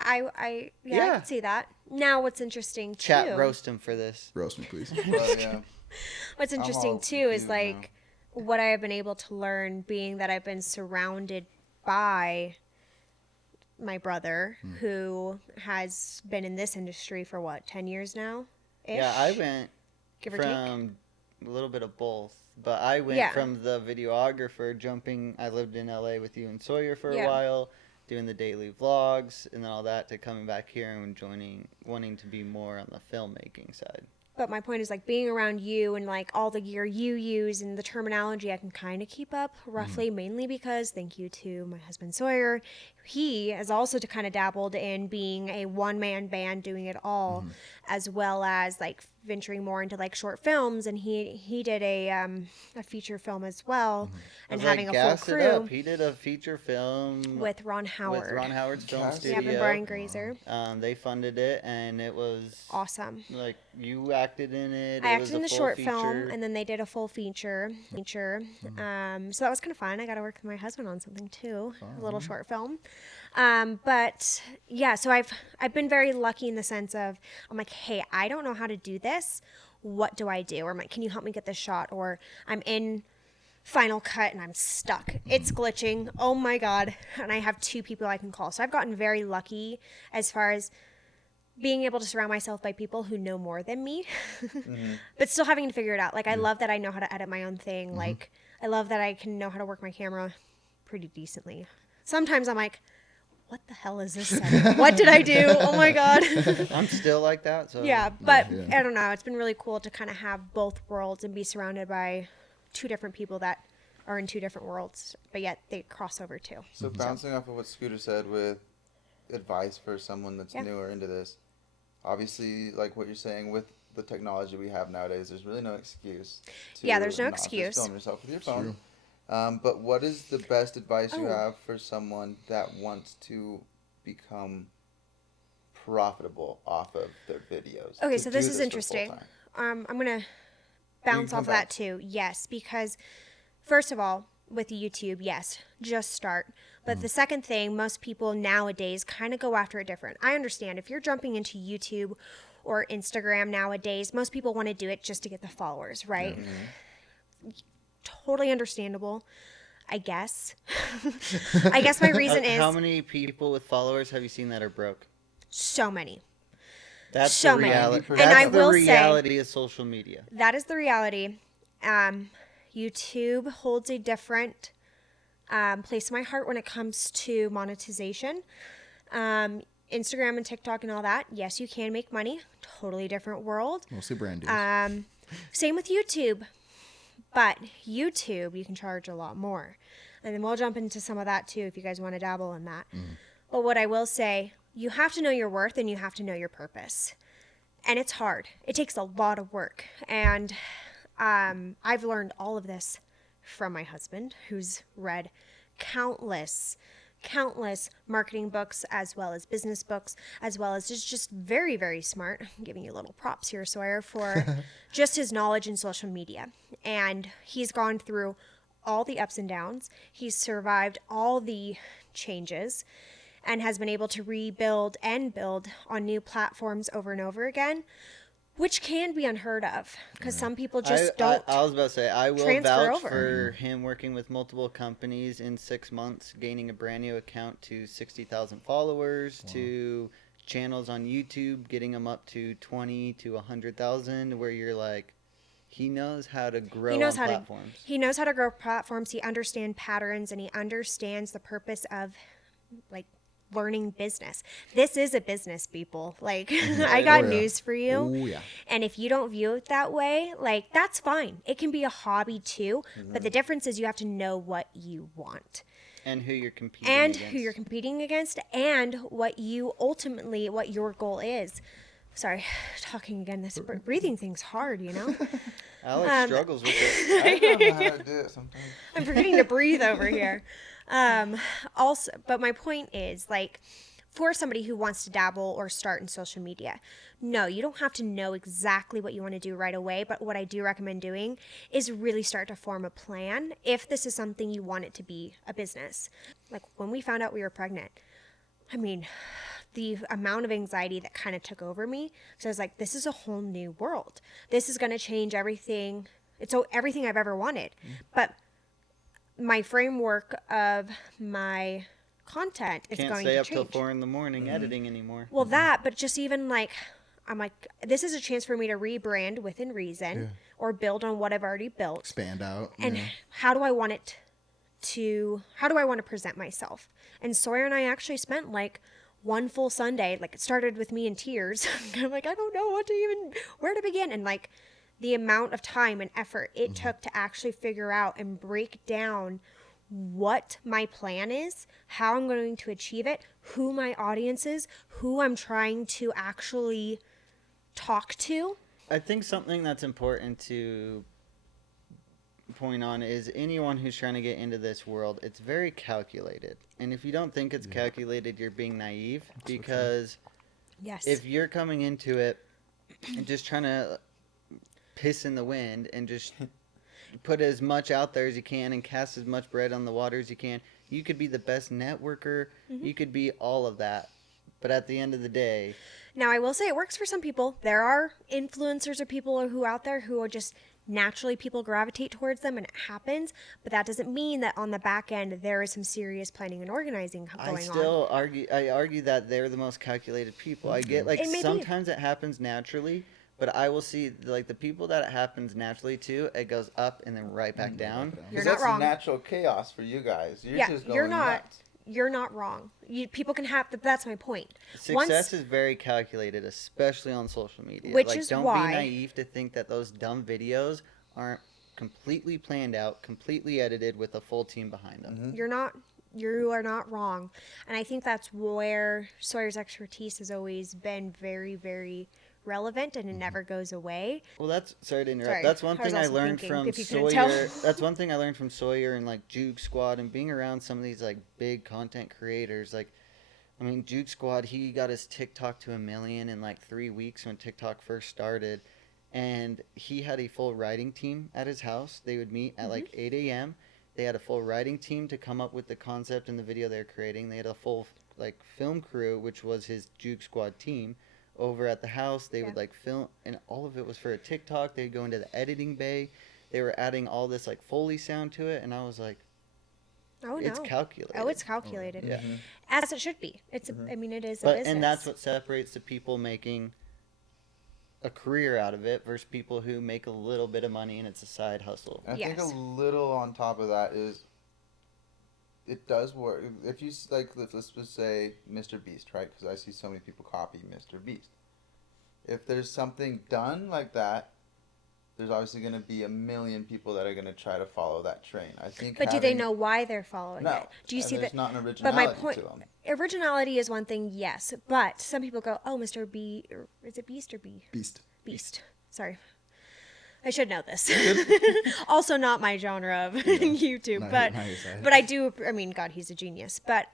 I Yeah. could see that. Now, what's interesting too? Chat, roast him for this. Roast me, please. But, yeah. What's I'm interesting all too is confused like what I have been able to learn, being that I've been surrounded by my brother, who has been in this industry for what, 10 years now? Yeah, I went give or take. from a little bit of both, but I went Yeah. from the videographer jumping. I lived in LA with you and Sawyer for a Yeah. while, doing the daily vlogs and then all that, to coming back here and wanting to be more on the filmmaking side. But my point is like being around you and like all the gear you use and the terminology I can kind of keep up roughly, mainly because thank you to my husband Sawyer. He has also to kind of dabbled in being a one-man band doing it all, as well as like venturing more into like short films, and he did a feature film as well, and I was having like, a full gas it up. crew He did a feature film with Ron Howard. with Ron Howard's film Gas it Yeah, studio. and Brian Grazer. They funded it, and it was Awesome. like you acted in it. I It acted was in a the full short feature. film, and then they did a full feature. So that was kind of fun. I got to work with my husband on something too, a little short film. But yeah, so I've been very lucky in the sense of I'm like, hey, I don't know how to do this. What do I do? Or I'm like, can you help me get this shot? Or I'm in Final Cut and I'm stuck. It's glitching. Oh my god! And I have 2 people I can call. So I've gotten very lucky as far as being able to surround myself by people who know more than me, but still having to figure it out. Like, I love that I know how to edit my own thing. Like, I love that I can know how to work my camera pretty decently. Sometimes I'm like, what the hell is this setting? What did I do? Oh my god. I'm still like that. So Yeah, but Yeah. I don't know. It's been really cool to kind of have both worlds and be surrounded by 2 different people that are in 2 different worlds, but yet they cross over too. So bouncing off of what Scooter said with advice for someone that's Yeah. newer into this, obviously, like what you're saying with the technology we have nowadays, there's really no excuse. To Yeah, there's no not just excuse. film yourself with your phone. But what is the best advice you Oh. have for someone that wants to become profitable off of their videos? Okay, to so do this is for interesting. full-time? I'm going to bounce come off back. that too. Yes, because first of all, with YouTube, yes, just start. But the second thing, most people nowadays kind of go after it different. I understand if you're jumping into YouTube or Instagram nowadays, most people want to do it just to get the followers, right? Totally understandable, I guess. I guess my reason is How many people with followers have you seen that are broke? so many. That's So the many. reality. And That's I the will say- reality of social media. That is the reality. YouTube holds a different place in my heart when it comes to monetization. Instagram and TikTok and all that, yes, you can make money. Totally different world. Mostly brand deals. Same with YouTube. But YouTube, you can charge a lot more. And then we'll jump into some of that too if you guys want to dabble in that. But what I will say, you have to know your worth and you have to know your purpose. And it's hard. It takes a lot of work. And I've learned all of this from my husband, who's read countless marketing books, as well as business books, as well as just very, very smart. I'm giving you little props here, Sawyer, for just his knowledge in social media. And he's gone through all the ups and downs. He's survived all the changes and has been able to rebuild and build on new platforms over and over again, which can be unheard of because some people just don't. I was about to say, I will transfer vouch over. for him working with multiple companies in 6 months, gaining a brand new account to 60,000 followers, to channels on YouTube, getting them up to 20 to 100,000, where you're like, he knows how to grow He knows on how platforms. he knows how to grow platforms. He understands patterns and he understands the purpose of like learning business. This is a business, people. Like I got Oh, yeah. news for you. Oh, yeah. And if you don't view it that way, like that's fine. It can be a hobby too, but the difference is you have to know what you want. And who you're competing against, and what your goal is. Sorry, talking again. This breathing thing's hard, you know. Alex struggles with it. I don't know how to do it sometimes. I'm forgetting to breathe over here. Also, but my point is, like, for somebody who wants to dabble or start in social media, no, you don't have to know exactly what you want to do right away. But what I do recommend doing is really start to form a plan if this is something you want it to be a business. Like when we found out we were pregnant, I mean, the amount of anxiety that kind of took over me. So I was like, this is a whole new world. This is going to change everything. It's everything I've ever wanted. But my framework of my content is Can't going stay to up change. till 4 a.m. editing anymore. Well, but just even like, I'm like, this is a chance for me to rebrand within reason or build on what I've already built. Expand out. And how do I want to present myself? And Sawyer and I actually spent like one full Sunday, like it started with me in tears. I'm like, I don't know where to begin. And like the amount of time and effort it took to actually figure out and break down what my plan is, how I'm going to achieve it, who my audience is, who I'm trying to actually talk to. I think something that's important to point on is anyone who's trying to get into this world, it's very calculated. And if you don't think it's calculated, you're being naive, because if you're coming into it and just trying to piss in the wind and just put as much out there as you can and cast as much bread on the water as you can, you could be the best networker. You could be all of that. But at the end of the day... Now, I will say it works for some people. There are influencers or people who out there who are just naturally people gravitate towards them and it happens. But that doesn't mean that on the back end there is some serious planning and organizing going on. I argue that they're the most calculated people. I get like sometimes it happens naturally. But I will see, like, the people that it happens naturally to, it goes up and then right back down. You're not wrong. That's natural chaos for you guys. You're just going nuts. You're not wrong. People can have, that's my point. Success is very calculated, especially on social media. Which is don't why... be naive to think that those dumb videos aren't completely planned out, completely edited with a full team behind them. You are not wrong. And I think that's where Sawyer's expertise has always been very, very relevant, and it never goes away. Well, sorry to interrupt. That's one thing I learned from Sawyer. That's one thing I learned from Sawyer and like Juke Squad and being around some of these like big content creators. Like, I mean, Juke Squad, he got his TikTok to 1 million in like 3 weeks when TikTok first started, and he had a full writing team at his house. They would meet at like 8 a.m. They had a full writing team to come up with the concept and the video they're creating. They had a full like film crew, which was his Juke Squad team. Over at the house, they would like film, and all of it was for a TikTok. They'd go into the editing bay. They were adding all this like Foley sound to it, and I was like, it's calculated. Oh, it's calculated. Yeah. As it should be. It's I mean, it is a business. And that's what separates the people making a career out of it versus people who make a little bit of money and it's a side hustle. I think a little on top of that is it does work. If you, like, let's just say Mr. Beast, right? Because I see so many people copy Mr. Beast. If there's something done like that, there's obviously going to be 1 million people that are going to try to follow that train. I think. But do they know why they're following it? Do you see that? There's not an originality but my point, to them. Originality is one thing, yes. But some people go, oh, Mr. B, or is it Beast or B? Beast. Sorry. I should know this. Also not my genre of YouTube, but I do, I mean, God, he's a genius. But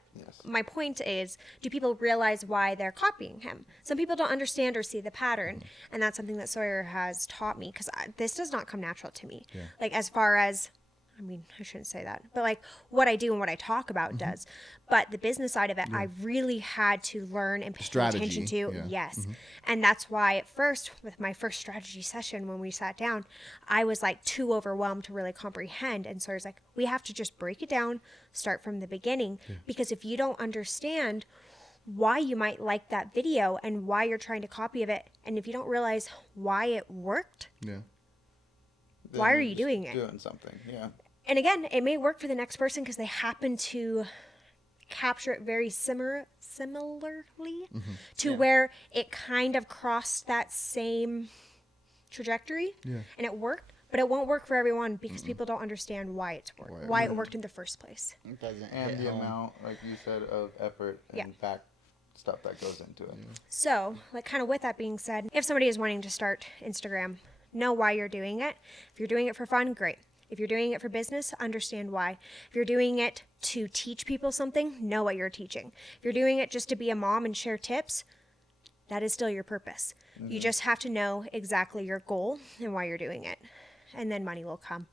my point is, do people realize why they're copying him? Some people don't understand or see the pattern, and that's something that Sawyer has taught me, because this does not come natural to me. Like, as far as, I mean, I shouldn't say that, but like what I do and what I talk about does. But the business side of it, I really had to learn and pay attention to. Yes. And that's why at first, with my first strategy session, when we sat down, I was like too overwhelmed to really comprehend. And so I was like, we have to just break it down, start from the beginning, because if you don't understand why you might like that video and why you're trying to copy of it, and if you don't realize why it worked, why are you doing it? Doing something, And again, it may work for the next person because they happen to capture it very similarly to where it kind of crossed that same trajectory and it worked. But it won't work for everyone because people don't understand why why it worked in the first place. It doesn't And hit the home. amount, like you said, of effort and Yeah. back stuff that goes into it. So, like, kind of with that being said, if somebody is wanting to start Instagram, know why you're doing it. If you're doing it for fun, great. If you're doing it for business, understand why. If you're doing it to teach people something, know what you're teaching. If you're doing it just to be a mom and share tips, that is still your purpose. You just have to know exactly your goal and why you're doing it. And then money will come.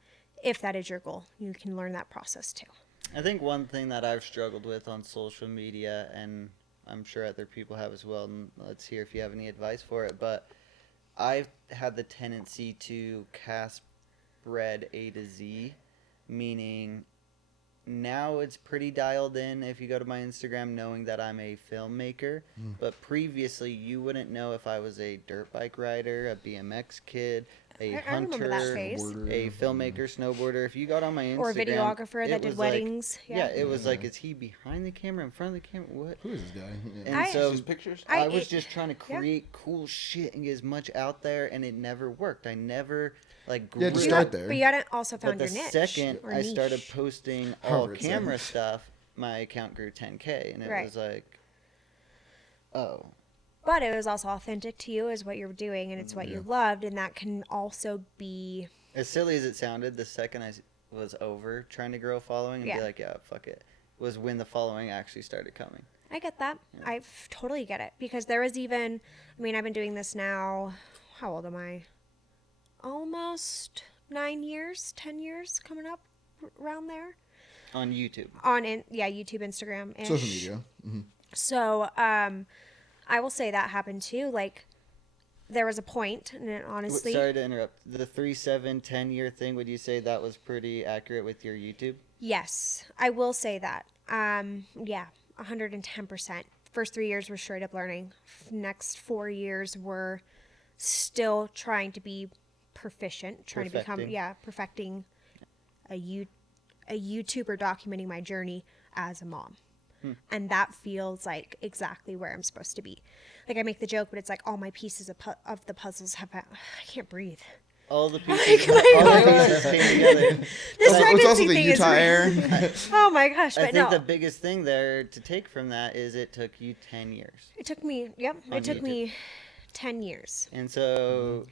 If that is your goal, you can learn that process too. I think one thing that I've struggled with on social media, and I'm sure other people have as well, and let's hear if you have any advice for it, but I've had the tendency to cast bread A to Z, meaning now it's pretty dialed in if you go to my Instagram knowing that I'm a filmmaker, but previously you wouldn't know if I was a dirt bike rider, a BMX kid, a I remember that hunter, phase. a filmmaker, snowboarder. If you got on my Instagram, Or a videographer it that did was like- weddings. yeah, it was like, is he behind the camera, in front of the camera? What? Who is this guy? And I- so Just pictures. I was it- just trying to yeah. create cool shit and get as much out there, and it never worked. I never like You had to grew. start there. But you hadn't also But found the your niche. second or I started niche. posting all However it's camera said. stuff, my account grew 10K, and it Right. was like, oh, But it was also authentic to you, is what you're doing, and it's what you loved, and that can also be. as silly as it sounded, the second was over trying to grow a following and Yeah. be like, yeah, fuck it, was when the following actually started coming. I get that. I totally get it because there was even. I mean, I've been doing this now. How old am I? Almost 9 years, 10 years coming up, around there. On YouTube. YouTube, Instagram, and Social media. Hmm. So, I will say that happened too. Like, there was a point, and it honestly, Sorry to interrupt. The 3, 7, 10-year thing, would you say that was pretty accurate with your YouTube? yes, I will say that. Yeah, 110%. First 3 years were straight up learning. Next 4 years were still trying to be proficient, trying to become, Perfecting. perfecting a YouTuber documenting my journey as a mom. And that feels like exactly where I'm supposed to be. Like, I make the joke, but it's like all my pieces of the puzzles have. I can't breathe. All the pieces, all the pieces came together. This It's pregnancy also the thing is Utah real. air. Oh my gosh! I But think no, the biggest thing there to take from that is it took you 10 years. it took me. Yep, On it took YouTube. me 10 years. And so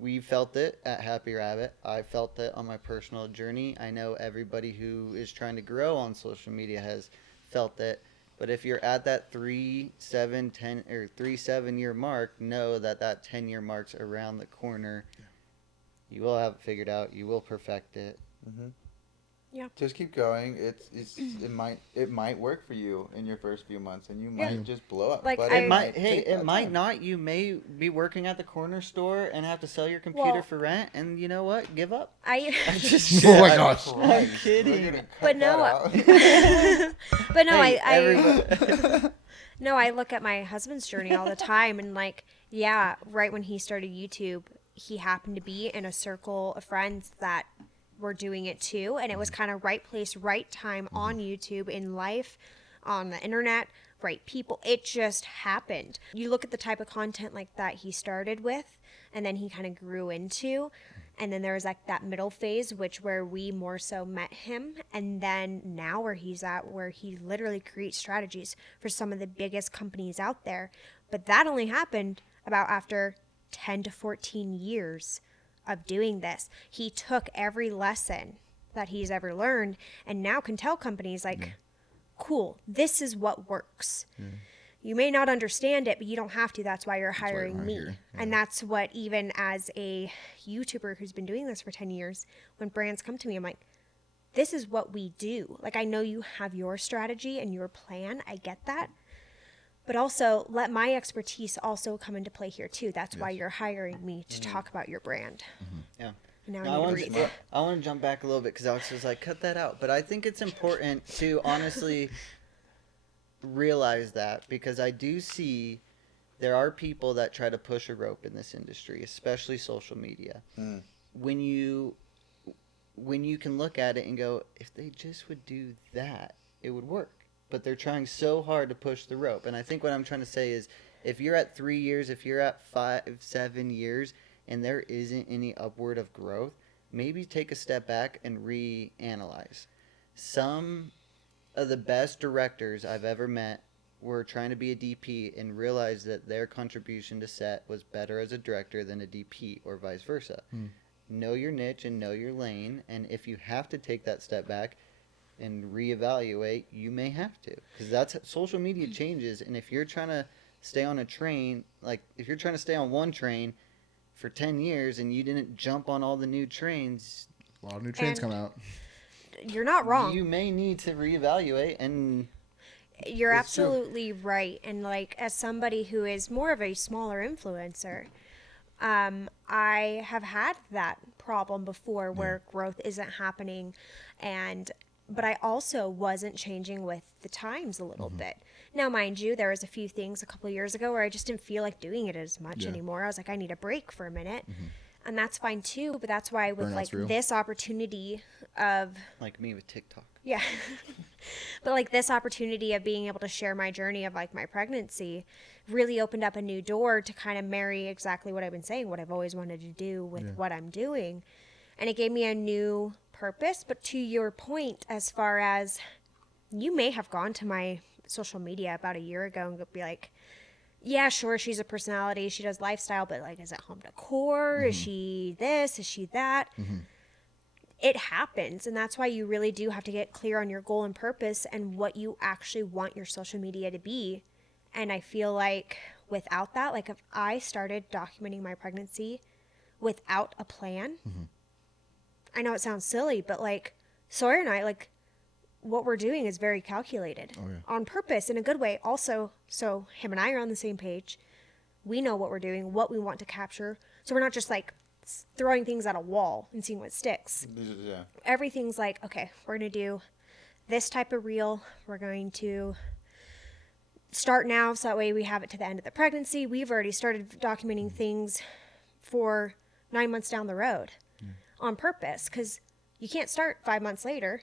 we felt it at Happy Rabbit. I felt it on my personal journey. I know everybody who is trying to grow on social media has felt it. But if you're at that 3, 7, 10, or 3, 7 year mark, know that that 10-year mark's around the corner. You will have it figured out. You will perfect it. Just keep going. It might work for you in your first few months, and you might just blow up. Like, but I- It might. Hey, take it that might time. not. You may be working at the corner store and have to sell your computer Well- for rent, and you know what? Give up. I, I just. Oh my gosh. I'm We're kidding. gonna cut But no, that out. but no, Hey, I everybody- no, I look at my husband's journey all the time, and like, yeah, right when he started YouTube, he happened to be in a circle of friends that were doing it too, and it was kind of right place, right time on YouTube, in life, on the internet, right people. It just happened. You look at the type of content like that he started with, and then he kind of grew into. And then there was like that middle phase, where we more so met him. And then now where he's at, where he literally creates strategies for some of the biggest companies out there. But that only happened about after 10 to 14 years of doing this. He took every lesson that he's ever learned and now can tell companies like, cool, this is what works. You may not understand it, but you don't have to. That's why you're hiring me. here. And that's what, even as a YouTuber who's been doing this for 10 years, when brands come to me, I'm like, this is what we do. Like, I know you have your strategy and your plan. I get that. But also, let my expertise also come into play here, too. That's why you're hiring me to talk about your brand. Yeah. And now No, I I need to want breathe. to, I want to jump back a little bit because Alex was like, cut that out. But I think it's important to honestly realize that, because I do see there are people that try to push a rope in this industry, especially social media. When you can look at it and go, if they just would do that, it would work. But they're trying so hard to push the rope. And I think what I'm trying to say is, if you're at 3 years, if you're at 5, 7 years, and there isn't any upward of growth, maybe take a step back and reanalyze. Some of the best directors I've ever met were trying to be a DP and realized that their contribution to set was better as a director than a DP or vice versa. Know your niche and know your lane, and if you have to take that step back and reevaluate, you may have to, because that's social media changes. And if you're trying to stay on a train, like if you're trying to stay on one train for 10 years and you didn't jump on all the new trains, A lot of new trains And- come out. You're not wrong. you may need to reevaluate. And You're It's true. absolutely right. And like, as somebody who is more of a smaller influencer, I have had that problem before where growth isn't happening, but I also wasn't changing with the times a little bit. Now, mind you, there was a few things a couple of years ago where I just didn't feel like doing it as much anymore. I was like, I need a break for a minute. And that's fine too. But that's why with Burnout's like real. this opportunity of like me with TikTok. yeah. But like this opportunity of being able to share my journey of like my pregnancy really opened up a new door to kind of marry exactly what I've been saying, what I've always wanted to do with what I'm doing. And it gave me a new purpose. But to your point, as far as you may have gone to my social media about a year ago and be like, yeah, sure, she's a personality, she does lifestyle, but like, is it home decor? Is she this? Is she that? It happens, and that's why you really do have to get clear on your goal and purpose and what you actually want your social media to be. And I feel like without that, like if I started documenting my pregnancy without a plan, I know it sounds silly, but like Sawyer and I, like what we're doing is very calculated on purpose in a good way. Also, so him and I are on the same page. We know what we're doing, what we want to capture. So we're not just like throwing things at a wall and seeing what sticks. Yeah. Everything's like, okay, we're going to do this type of reel. We're going to start now so that way we have it to the end of the pregnancy. We've already started documenting things for 9 months down the road on purpose, because you can't start 5 months later.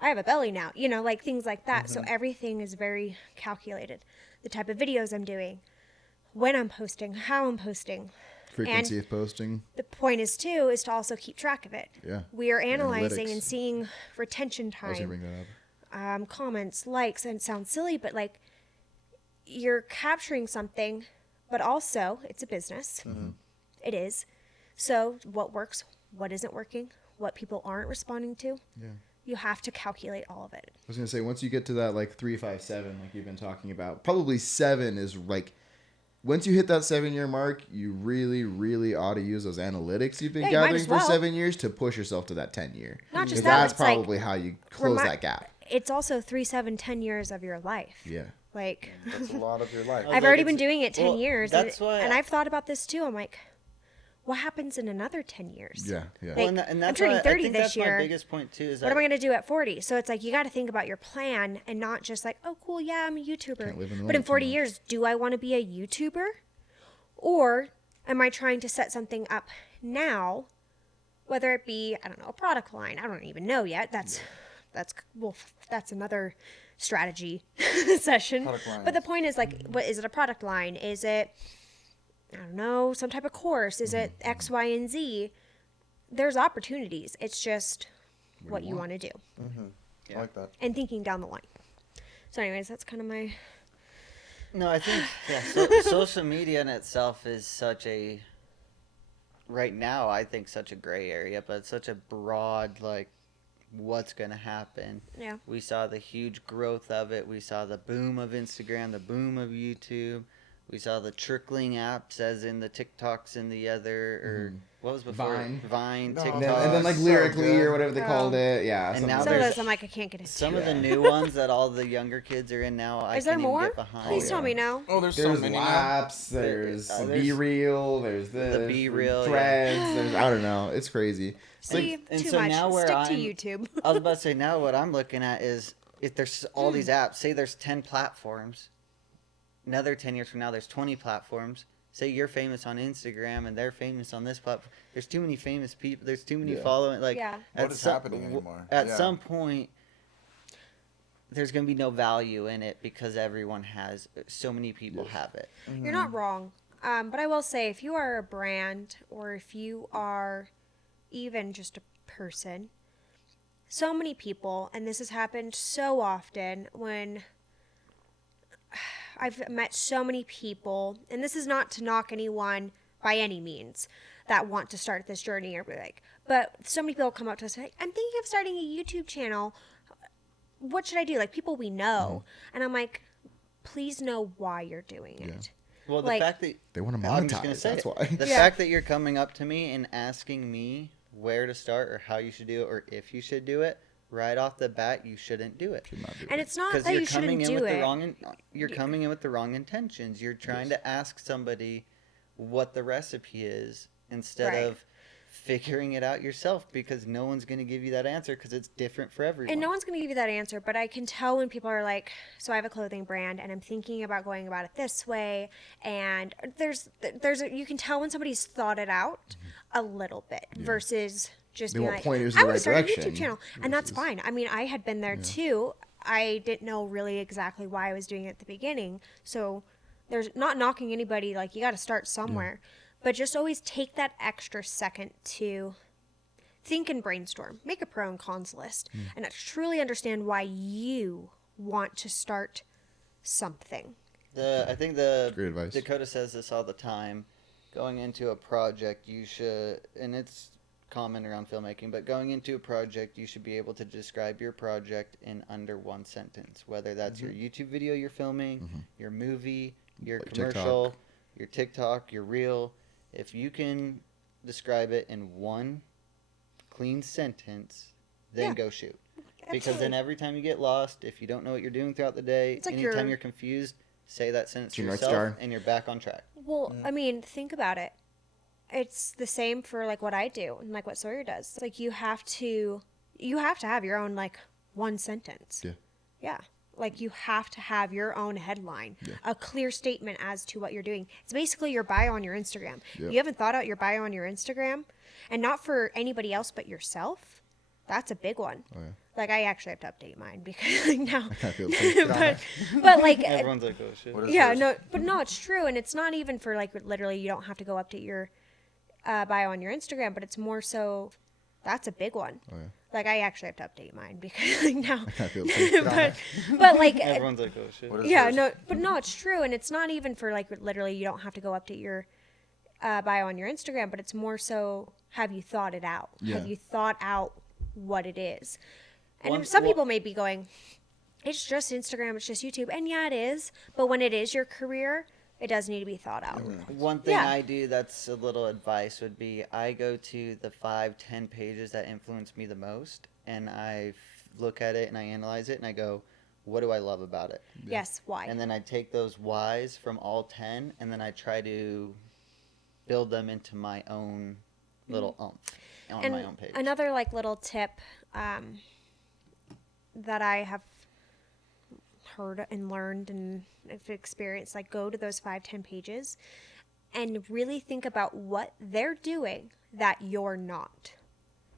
I have a belly now, like things like that. So everything is very calculated. The type of videos I'm doing, when I'm posting, how I'm posting. Frequency of posting. The point is to also keep track of it. Yeah. We are analyzing Analytics. and seeing retention I was gonna time, bring that up. comments, likes, and it sounds silly, but like you're capturing something, but also it's a business. It is. So what works, what isn't working, what people aren't responding to. Yeah. You have to calculate all of it. I was gonna say, once you get to that like 3, 5, 7, like you've been talking about, probably 7 is like, once you hit that 7-year mark, you really, really ought to use those analytics you've been Yeah, you might gathering as for well. 7 years to push yourself to that 10-year. Not just 'Cause that, that's it's like, probably how you close remi- that gap. It's also 3, 7, 10 years of your life. Yeah. Like, That's a lot of your life. Oh, I've like already it's- been doing it 10 well, years. that's why and I've thought about this too. I'm like, what happens in another 10 years? Yeah. Yeah. Like, and I'm that's turning why 30 I think this that's year. my biggest point too. Is What that am I going to do at 40? So it's like, you got to think about your plan and not just like, oh, cool, yeah, I'm a YouTuber. Can't live in the But in moment too 40 much. years, do I want to be a YouTuber? Or am I trying to set something up now, whether it be, I don't know, a product line? I don't even know yet. That's another strategy session. Product lines. But the point is, like, what is it? A product line? Is it, I don't know, some type of course? Is it X, Y, and Z? There's opportunities. It's just what you want to do I like that. and thinking down the line. So, anyways, that's kind of my. No, I think social media in itself is such a right now. I think such a gray area, but it's such a broad like what's going to happen. Yeah. We saw the huge growth of it. We saw the boom of Instagram, the boom of YouTube. We saw the trickling apps, as in the TikToks and the other, or what was before Vine. No, TikTok. And then like so lyrically good. or whatever they called it. Yeah. And something now like Some of there's- those I'm like, I can't get into. Some of the Yeah. new ones that all the younger kids are in now, I Is there can't even more? get behind. Please yeah. tell me now. Oh, there's so There's many now. laps, there's there's Be Real, there's this, B-Reel, threads, there's I don't know, it's crazy. It's like, See, and too so much. now where Stick to I'm- YouTube. I was about to say, now what I'm looking at is if there's all these apps, say there's 10 platforms, another 10 years from now there's 20 platforms. Say you're famous on Instagram and they're famous on this platform. There's too many famous people. There's too many Yeah. following. Like, Yeah. What is happening anymore? At Yeah. some point, there's going to be no value in it because everyone has, so many people have it. You're not wrong. But I will say, if you are a brand or if you are even just a person, so many people, and this has happened so often when I've met so many people, and this is not to knock anyone by any means that want to start this journey or be like, but so many people come up to us like, I'm thinking of starting a YouTube channel. What should I do? Like people we know. And I'm like, please know why you're doing it. Well, the Like- fact that They want to I'm just gonna monetize. say That's it. why. The Yeah. fact that you're coming up to me and asking me where to start or how you should do it or if you should do it, right off the bat, you shouldn't do it. Should not do And it. it's not Because that you're you shouldn't coming in do with it. the wrong. You're coming in with the wrong intentions. You're trying to ask somebody what the recipe is instead Right. of figuring it out yourself, because no one's going to give you that answer because it's different for everyone. And no one's going to give you that answer, but I can tell when people are like, so I have a clothing brand and I'm thinking about going about it this way. And you can tell when somebody's thought it out a little bit versus just They being want like, pointers in I the want to right start a direction YouTube channel. And that's versus- fine. I mean, I had been there too. I didn't know really exactly why I was doing it at the beginning. So there's not knocking anybody, like you got to start somewhere. But just always take that extra second to think and brainstorm. Make a pro and cons list. And truly understand why you want to start something. I think the Great advice. Dakota says this all the time. Going into a project, you should, and it's common around filmmaking, but going into a project, you should be able to describe your project in under one sentence. Whether that's your YouTube video you're filming, your movie, your Like commercial, TikTok. your TikTok, your reel. If you can describe it in one clean sentence, then Yeah. go shoot. Because Absolutely. then every time you get lost, if you don't know what you're doing throughout the day, It's like anytime you're confused, say that sentence to Your North yourself, Star. and you're back on track. Well, I mean, think about it. It's the same for like what I do and like what Sawyer does. Like you have to have your own like one sentence. Yeah. Yeah. Like you have to have your own headline, a clear statement as to what you're doing. It's basically your bio on your Instagram. Yep. You haven't thought out your bio on your Instagram, and not for anybody else but yourself. That's a big one. Oh, yeah. Like I actually have to update mine because like now, I feel the same. but like Everyone's like, oh shit. What is yeah, yours? no, but no, it's true, and it's not even for like literally. You don't have to go update your bio on your Instagram, but it's more so. That's a big one. Oh, yeah. Like I actually have to update mine because like now, I feel the same. but like Everyone's like, oh shit. What is yeah, yours? no, but no, it's true, and it's not even for like literally. You don't have to go update your bio on your Instagram, but it's more so. Have you thought it out? Yeah. Have you thought out what it is? And One- some one- people may be going, it's just Instagram, it's just YouTube, and yeah, it is. But when it is your career, it does need to be thought out. One thing Yeah. I do that's a little advice would be I go to the 5-10 pages that influence me the most, and I look at it and I analyze it and I go, what do I love about it? Yes, why? And then I take those whys from all 10 and then I try to build them into my own little oomph on and my own page. another like little tip that I have heard and learned and have experienced, like go to those 5-10 pages and really think about what they're doing that you're not.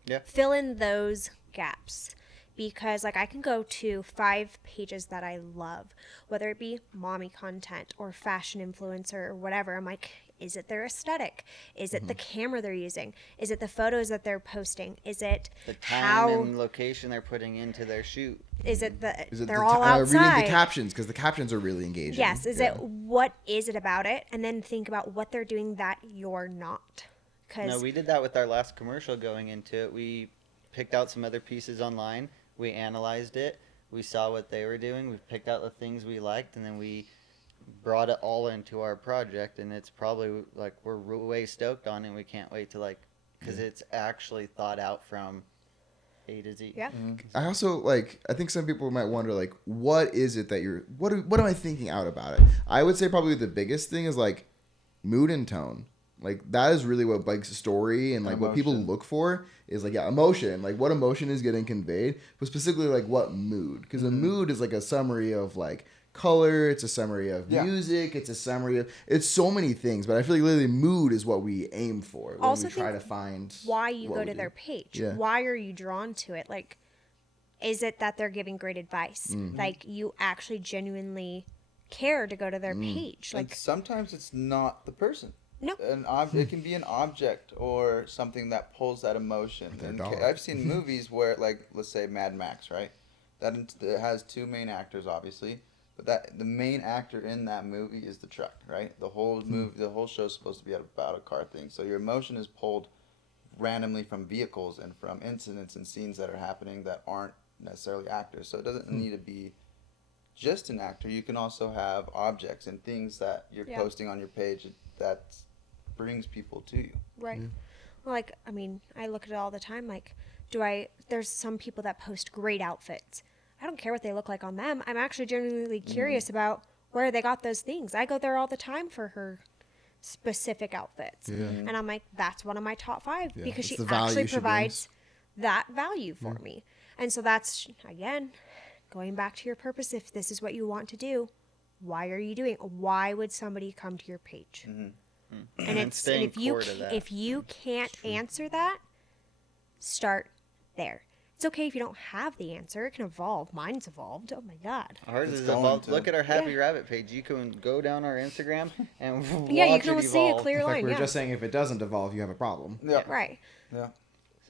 Yeah. Fill in those gaps. Because like I can go to 5 pages that I love, whether it be mommy content or fashion influencer or whatever. I'm like, is it their aesthetic? Is it the camera they're using? Is it the photos that they're posting? Is it The time how? and location they're putting into their shoot. Is it the? Is it they're the all reading outside. the captions because the captions are really engaging. Yes. Is Yeah. it what is it about it? And then think about what they're doing that you're not. Because No, we did that with our last commercial going into it. We picked out some other pieces online. We analyzed it. We saw what they were doing. We picked out the things we liked, and then we brought it all into our project. And it's probably like we're way stoked on it. And we can't wait to like, because it's actually thought out from A to Z. yeah. I also like. I think some people might wonder like, what is it that you're? What am I thinking out about it? I would say probably the biggest thing is like mood and tone. Like that is really what like story and like what people Emotion. look for is like emotion. Like what emotion is getting conveyed, but specifically like what mood. Because a mood is like a summary of like color. It's a summary of music. It's a summary of it's so many things. But I feel like literally mood is what we aim for when Also we try to think find Why you what go we to do. their page? Yeah. Why are you drawn to it? Like, is it that they're giving great advice? Mm-hmm. Like you actually genuinely care to go to their page. And Like, sometimes it's not the person. no. It can be an object or something that pulls that emotion. Their And dog. I've seen movies where, like, let's say Mad Max, right? It has two main actors, obviously, but that the main actor in that movie is the truck, right? The whole movie, the whole show is supposed to be about a car thing. So your emotion is pulled randomly from vehicles and from incidents and scenes that are happening that aren't necessarily actors. So it doesn't need to be just an actor. You can also have objects and things that you're Yeah. posting on your page that brings people to you. Right. Yeah. Well, like, I mean, I look at it all the time. Like, there's some people that post great outfits. I don't care what they look like on them. I'm actually genuinely curious about where they got those things. I go there all the time for her specific outfits. Yeah. And I'm like, that's one of my top 5 Yeah, because it's she the value actually she provides that value for me. And so that's, again, going back to your purpose. If this is what you want to do, why are you doing it? Why would somebody come to your page? And staying if you core to that. if you can't answer that, start there. It's okay if you don't have the answer. It can evolve. Mine's evolved. Oh my God. Ours It's is going evolved. to. Look at our Happy Yeah. Rabbit page. You can go down our Instagram and Yeah, you watch can it almost see a evolve. clear In fact, line. we were Yeah. just saying if it doesn't evolve, you have a problem. Yeah. Right. Yeah.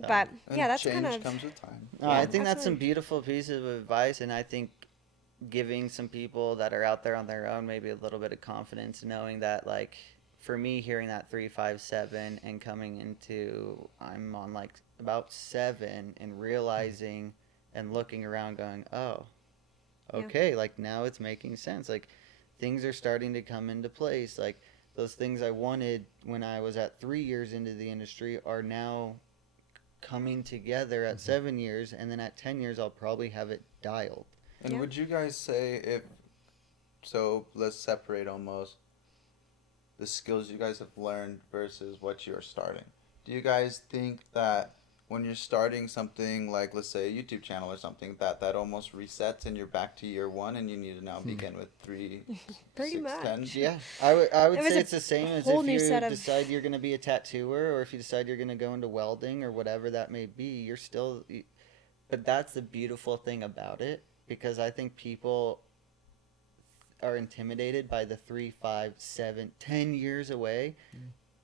But And yeah, that's change kind of comes with time. No, Yeah, I think that's some absolutely. beautiful pieces of advice, and I think giving some people that are out there on their own maybe a little bit of confidence, knowing that, like, for me, hearing that 357 and coming into, I'm on like about 7 and realizing and looking around going, oh, Yeah. okay, like now it's making sense. Like things are starting to come into place. Like those things I wanted when I was at 3 years into the industry are now coming together at 7 years, and then at 10 years I'll probably have it dialed. And Yeah. would you guys say so let's separate almost the skills you guys have learned versus what you're starting. Do you guys think that when you're starting something like, let's say, a YouTube channel or something, that almost resets and you're back to year 1 and you need to now begin with 3, Pretty 6, much. 10? Yeah, I would It was say a it's the same as whole if new you set of- decide you're going to be a tattooer, or if you decide you're going to go into welding or whatever that may be. You're still, but that's the beautiful thing about it, because I think people are intimidated by the 3, 5, 7, 10 years away.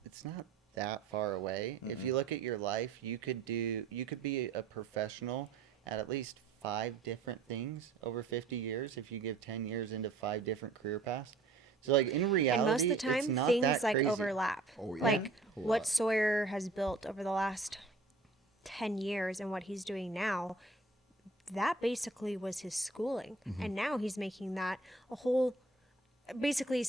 It's not that far away. If you look at your life, you could be a professional at least 5 different things over 50 years if you give 10 years into 5 different career paths. So like in reality, And most of the it's time, not things that like crazy. overlap. Oh, yeah. Like A what lot. Sawyer has built over the last 10 years and what he's doing now, that basically was his schooling. And now he's making that a whole, basically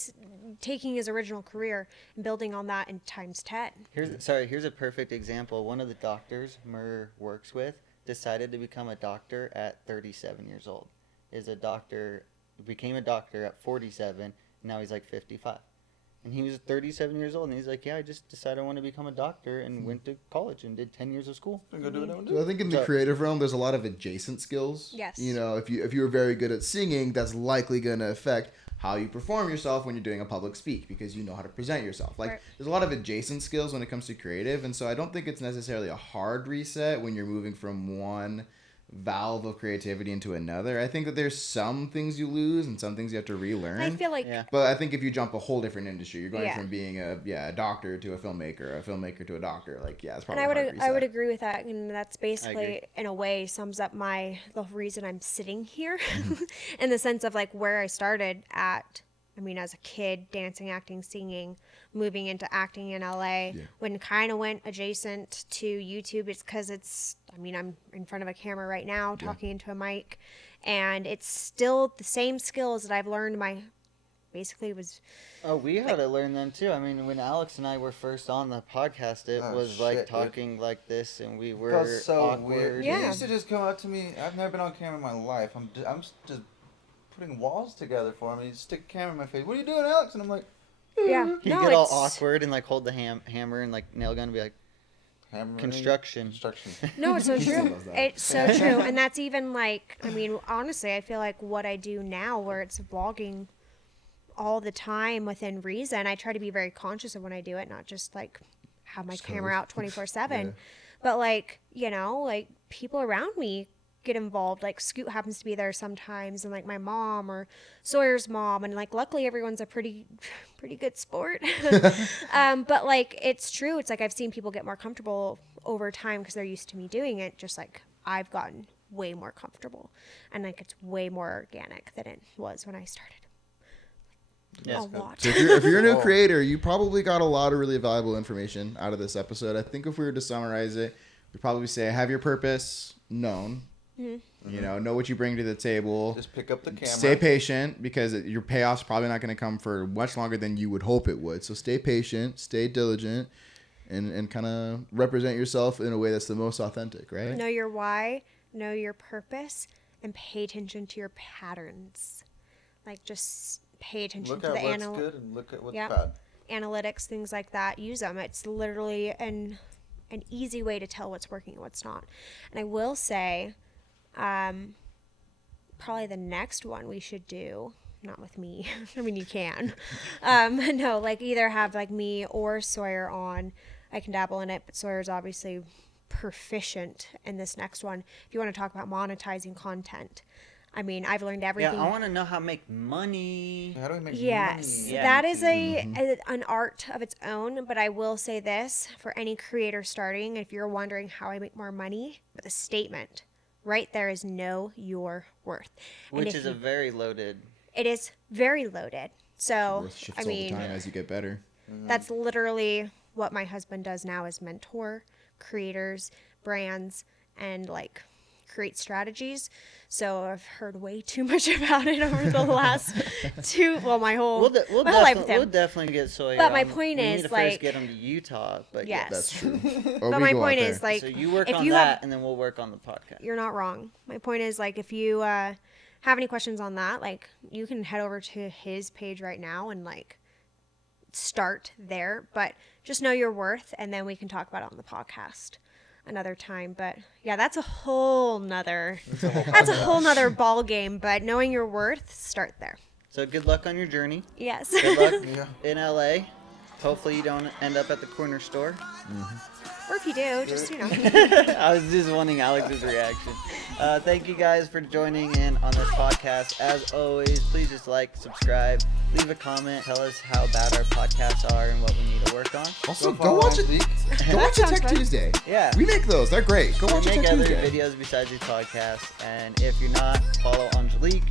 taking his original career and building on that in times 10. Here's a perfect example. One of the doctors Murr works with decided to become a doctor at 37 years old. Became a doctor at 47. Now he's like 55. And he was 37 years old, and he's like, yeah, I just decided I want to become a doctor and went to college and did 10 years of school. Go do what I want to So I do. think in the So- creative realm, there's a lot of adjacent skills. Yes. You know, if you were very good at singing, that's likely going to affect how you perform yourself when you're doing a public speak, because you know how to present yourself. Like, Right. there's a lot of adjacent skills when it comes to creative, and so I don't think it's necessarily a hard reset when you're moving from one valve of creativity into another. I think that there's some things you lose and some things you have to relearn. I feel like Yeah. But I think if you jump a whole different industry, you're going Yeah. from being a doctor to a filmmaker to a doctor. Like, yeah, it's and probably I a would hard I would reset. agree with that, and that's agree. basically in a way sums up the reason I'm sitting here, in the sense of like where I started at. I mean, as a kid, dancing, acting, singing, moving into acting in LA. Yeah. When kind of went adjacent to YouTube, it's because I'm in front of a camera right now talking into a mic, and it's still the same skills that I've learned basically was Oh, we had to learn them too. I mean, when Alex and I were first on the podcast, it Oh, was like shit, dude. talking like this, and we were It felt so awkward. weird. Yeah. He used to just come up to me. I've never been on camera in my life. I'm just putting walls together for him. He'd stick a camera in my face. What are you doing, Alex? And I'm like, yeah. He'd no, get all it's- awkward and like hold the hammer and like nail gun and be like, hammering. construction. Construction. No, it's so He still true. does that. It's so true. And that's even like, I mean, honestly, I feel like what I do now, where it's vlogging all the time within reason, I try to be very conscious of when I do it, not just like have my Just camera code. out 24/7. Yeah. But like, like people around me get involved. Like Scoot happens to be there sometimes, and like my mom or Sawyer's mom, and like luckily everyone's a pretty good sport. But like it's true. It's like I've seen people get more comfortable over time because they're used to me doing it. Just like I've gotten way more comfortable, and like it's way more organic than it was when I started. Yes. A lot. So if you're a new creator, you probably got a lot of really valuable information out of this episode. I think if we were to summarize it, we'd probably say have your purpose known. Mm-hmm. You know what you bring to the table. Just pick up the camera. Stay patient because your payoff's probably not going to come for much longer than you would hope it would. So stay patient, stay diligent, and kind of represent yourself in a way that's the most authentic, right? Know your why, know your purpose, and pay attention to your patterns. Like just pay attention Look to at the what's good and look at what's Yep. bad. analytics, things like that. Use them. It's literally an easy way to tell what's working and what's not. And I will say, probably the next one we should do, not with me. I mean, you can. No, like either have like me or Sawyer on. I can dabble in it, but Sawyer's obviously proficient in this next one. If you want to talk about monetizing content, I mean, I've learned everything. Yeah, I want to know how to make money. How do we make Yes, money? Yeah, that me is an art of its own. But I will say this for any creator starting: if you're wondering how I make more money, the statement right there is know your worth, and Which if is a very loaded. it is very loaded. So Worth shifts I all the mean, time as you get better. that's literally what my husband does now: is mentor creators, brands, and like create strategies. So I've heard way too much about it over the last my whole We'll my whole life with we'll him. definitely get Sawyer. But my on. point we is, need to like- first get him to Utah. But Yes. That's true. But my point is, like, so you work if on you that, have, and then we'll work on the podcast. you're not wrong. My point is, like, if you have any questions on that, like, you can head over to his page right now and like start there. But just know your worth, and then we can talk about it on the podcast another time. But yeah, that's a whole nother ball game. But knowing your worth, start there. So good luck on your journey. Yes. Good luck Yeah. in LA. Hopefully you don't end up at the corner store. Or if you do, just I was just wanting Alex's reaction. Thank you guys for joining in on this podcast. As always, please just like, subscribe, leave a comment, tell us how bad our podcasts are and what we need to work on. Also, Go go follow watch it. Angelique. Go watch a sounds Tech fun. Tuesday. Yeah. We make those. They're great. Go watch We a make Tech other Tuesday. videos besides these podcasts. And if you're not, follow Angelique,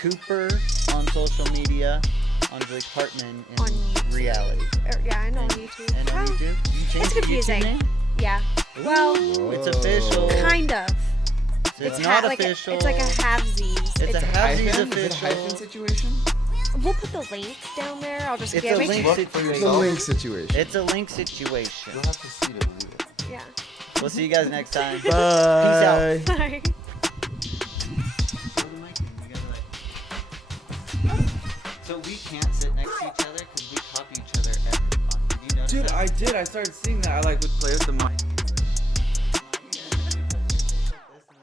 Cooper on social media, Angelique Hartman in On YouTube. reality. Yeah, I know on YouTube. And on Well, YouTube. You changed It's your confusing. YouTube name? Yeah. Well, Ooh, it's official. kind of. So it's not like official. it's like a halvesies. It's a Hyphen? halvesies Is it a official. hyphen situation? We'll put the link down there. I'll just It's give a it. link Look for It's a situation. link situation. It's a link situation. You'll have to see to believe it. Yeah. We'll see you guys next time. Peace Bye. out. Bye. So we can't sit next to each other because we copy each other every month. Did you notice Dude, that? I did. I started seeing that. I like would play with the mic.